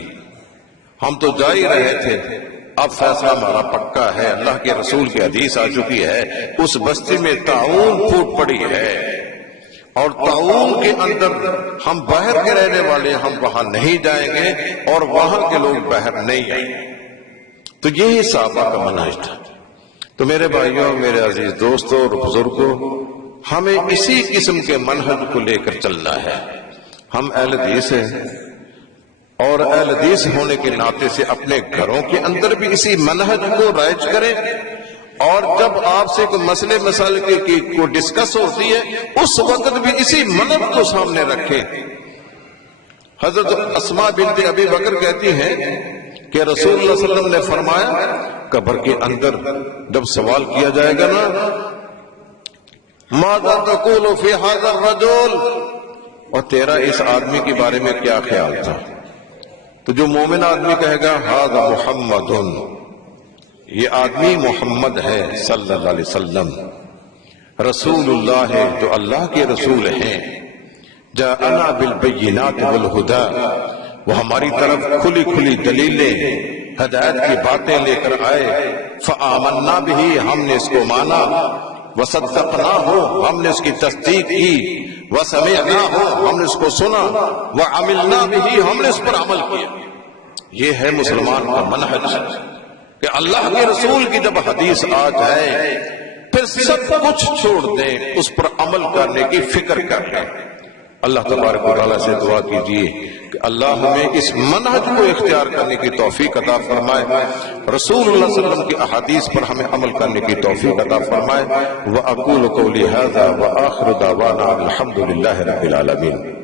ہم تو جا ہی رہے تھے، اب فیصلہ ہمارا پکا ہے، اللہ کے رسول کی حدیث آ چکی ہے، اس بستی میں طاعون پھوٹ پڑی ہے اور طاعون کے اندر ہم باہر کے رہنے والے ہم وہاں نہیں جائیں گے اور وہاں کے لوگ باہر نہیں آئیں گے۔ تو یہی صحابہ کا منہج تھا۔ تو میرے بھائیوں، میرے عزیز دوستوں اور بزرگوں، ہمیں اسی قسم کے منہج کو لے کر چلنا ہے۔ ہم اہل حدیث ہیں اور اہل حدیث ہونے کے ناطے سے اپنے گھروں کے اندر بھی اسی منہج کو رائج کریں، اور جب آپ سے کوئی مسئلے مسائل کی کو ڈسکس ہوتی ہے اس وقت بھی اسی منہج کو سامنے رکھیں۔ حضرت اسماء بنت ابی بکر کہتی ہیں کہ رسول اللہ صلی اللہ علیہ وسلم نے فرمایا، قبر کے اندر جب سوال کیا جائے گا نا، ماذا تقول فی ھذا الرجل، اور تیرا اس آدمی کے بارے میں کیا خیال تھا؟ تو جو مومن آدمی کہے گا ھذا محمد، یہ آدمی محمد ہے صلی اللہ علیہ وسلم، رسول اللہ ہے، جو اللہ کے رسول ہیں، جاءنا بالبینات والہدی، وہ ہماری طرف کھلی کھلی دلیلیں، ہدایت کی باتیں لے کر آئے، فآمنا بہ، ہم نے اس کو مانا، وصدقناہ، ہم نے اس کی تصدیق کی، وسمعناہ، ہم نے اس کو سنا، وعملنا بہ، ہم نے اس پر عمل کیا۔ یہ ہے مسلمان کا منہج کہ اللہ کے رسول کی جب حدیث آ جائے پھر سب کچھ چھوڑ دیں، اس پر عمل کرنے کی فکر کر لیں۔ اللہ تبارک و تعالیٰ سے دعا کیجیے کہ اللہ ہمیں اس منہج کو اختیار کرنے کی توفیق عطا فرمائے، رسول اللہ صلی اللہ علیہ وسلم کی احادیث پر ہمیں عمل کرنے کی توفیق عطا فرمائے۔ وَأَقُولُ قَوْلِي هَذَا وَآخِرُ دَعْوَانَا الْحَمْدُ لِلَّهِ رَبِّ الْعَالَمِينَ۔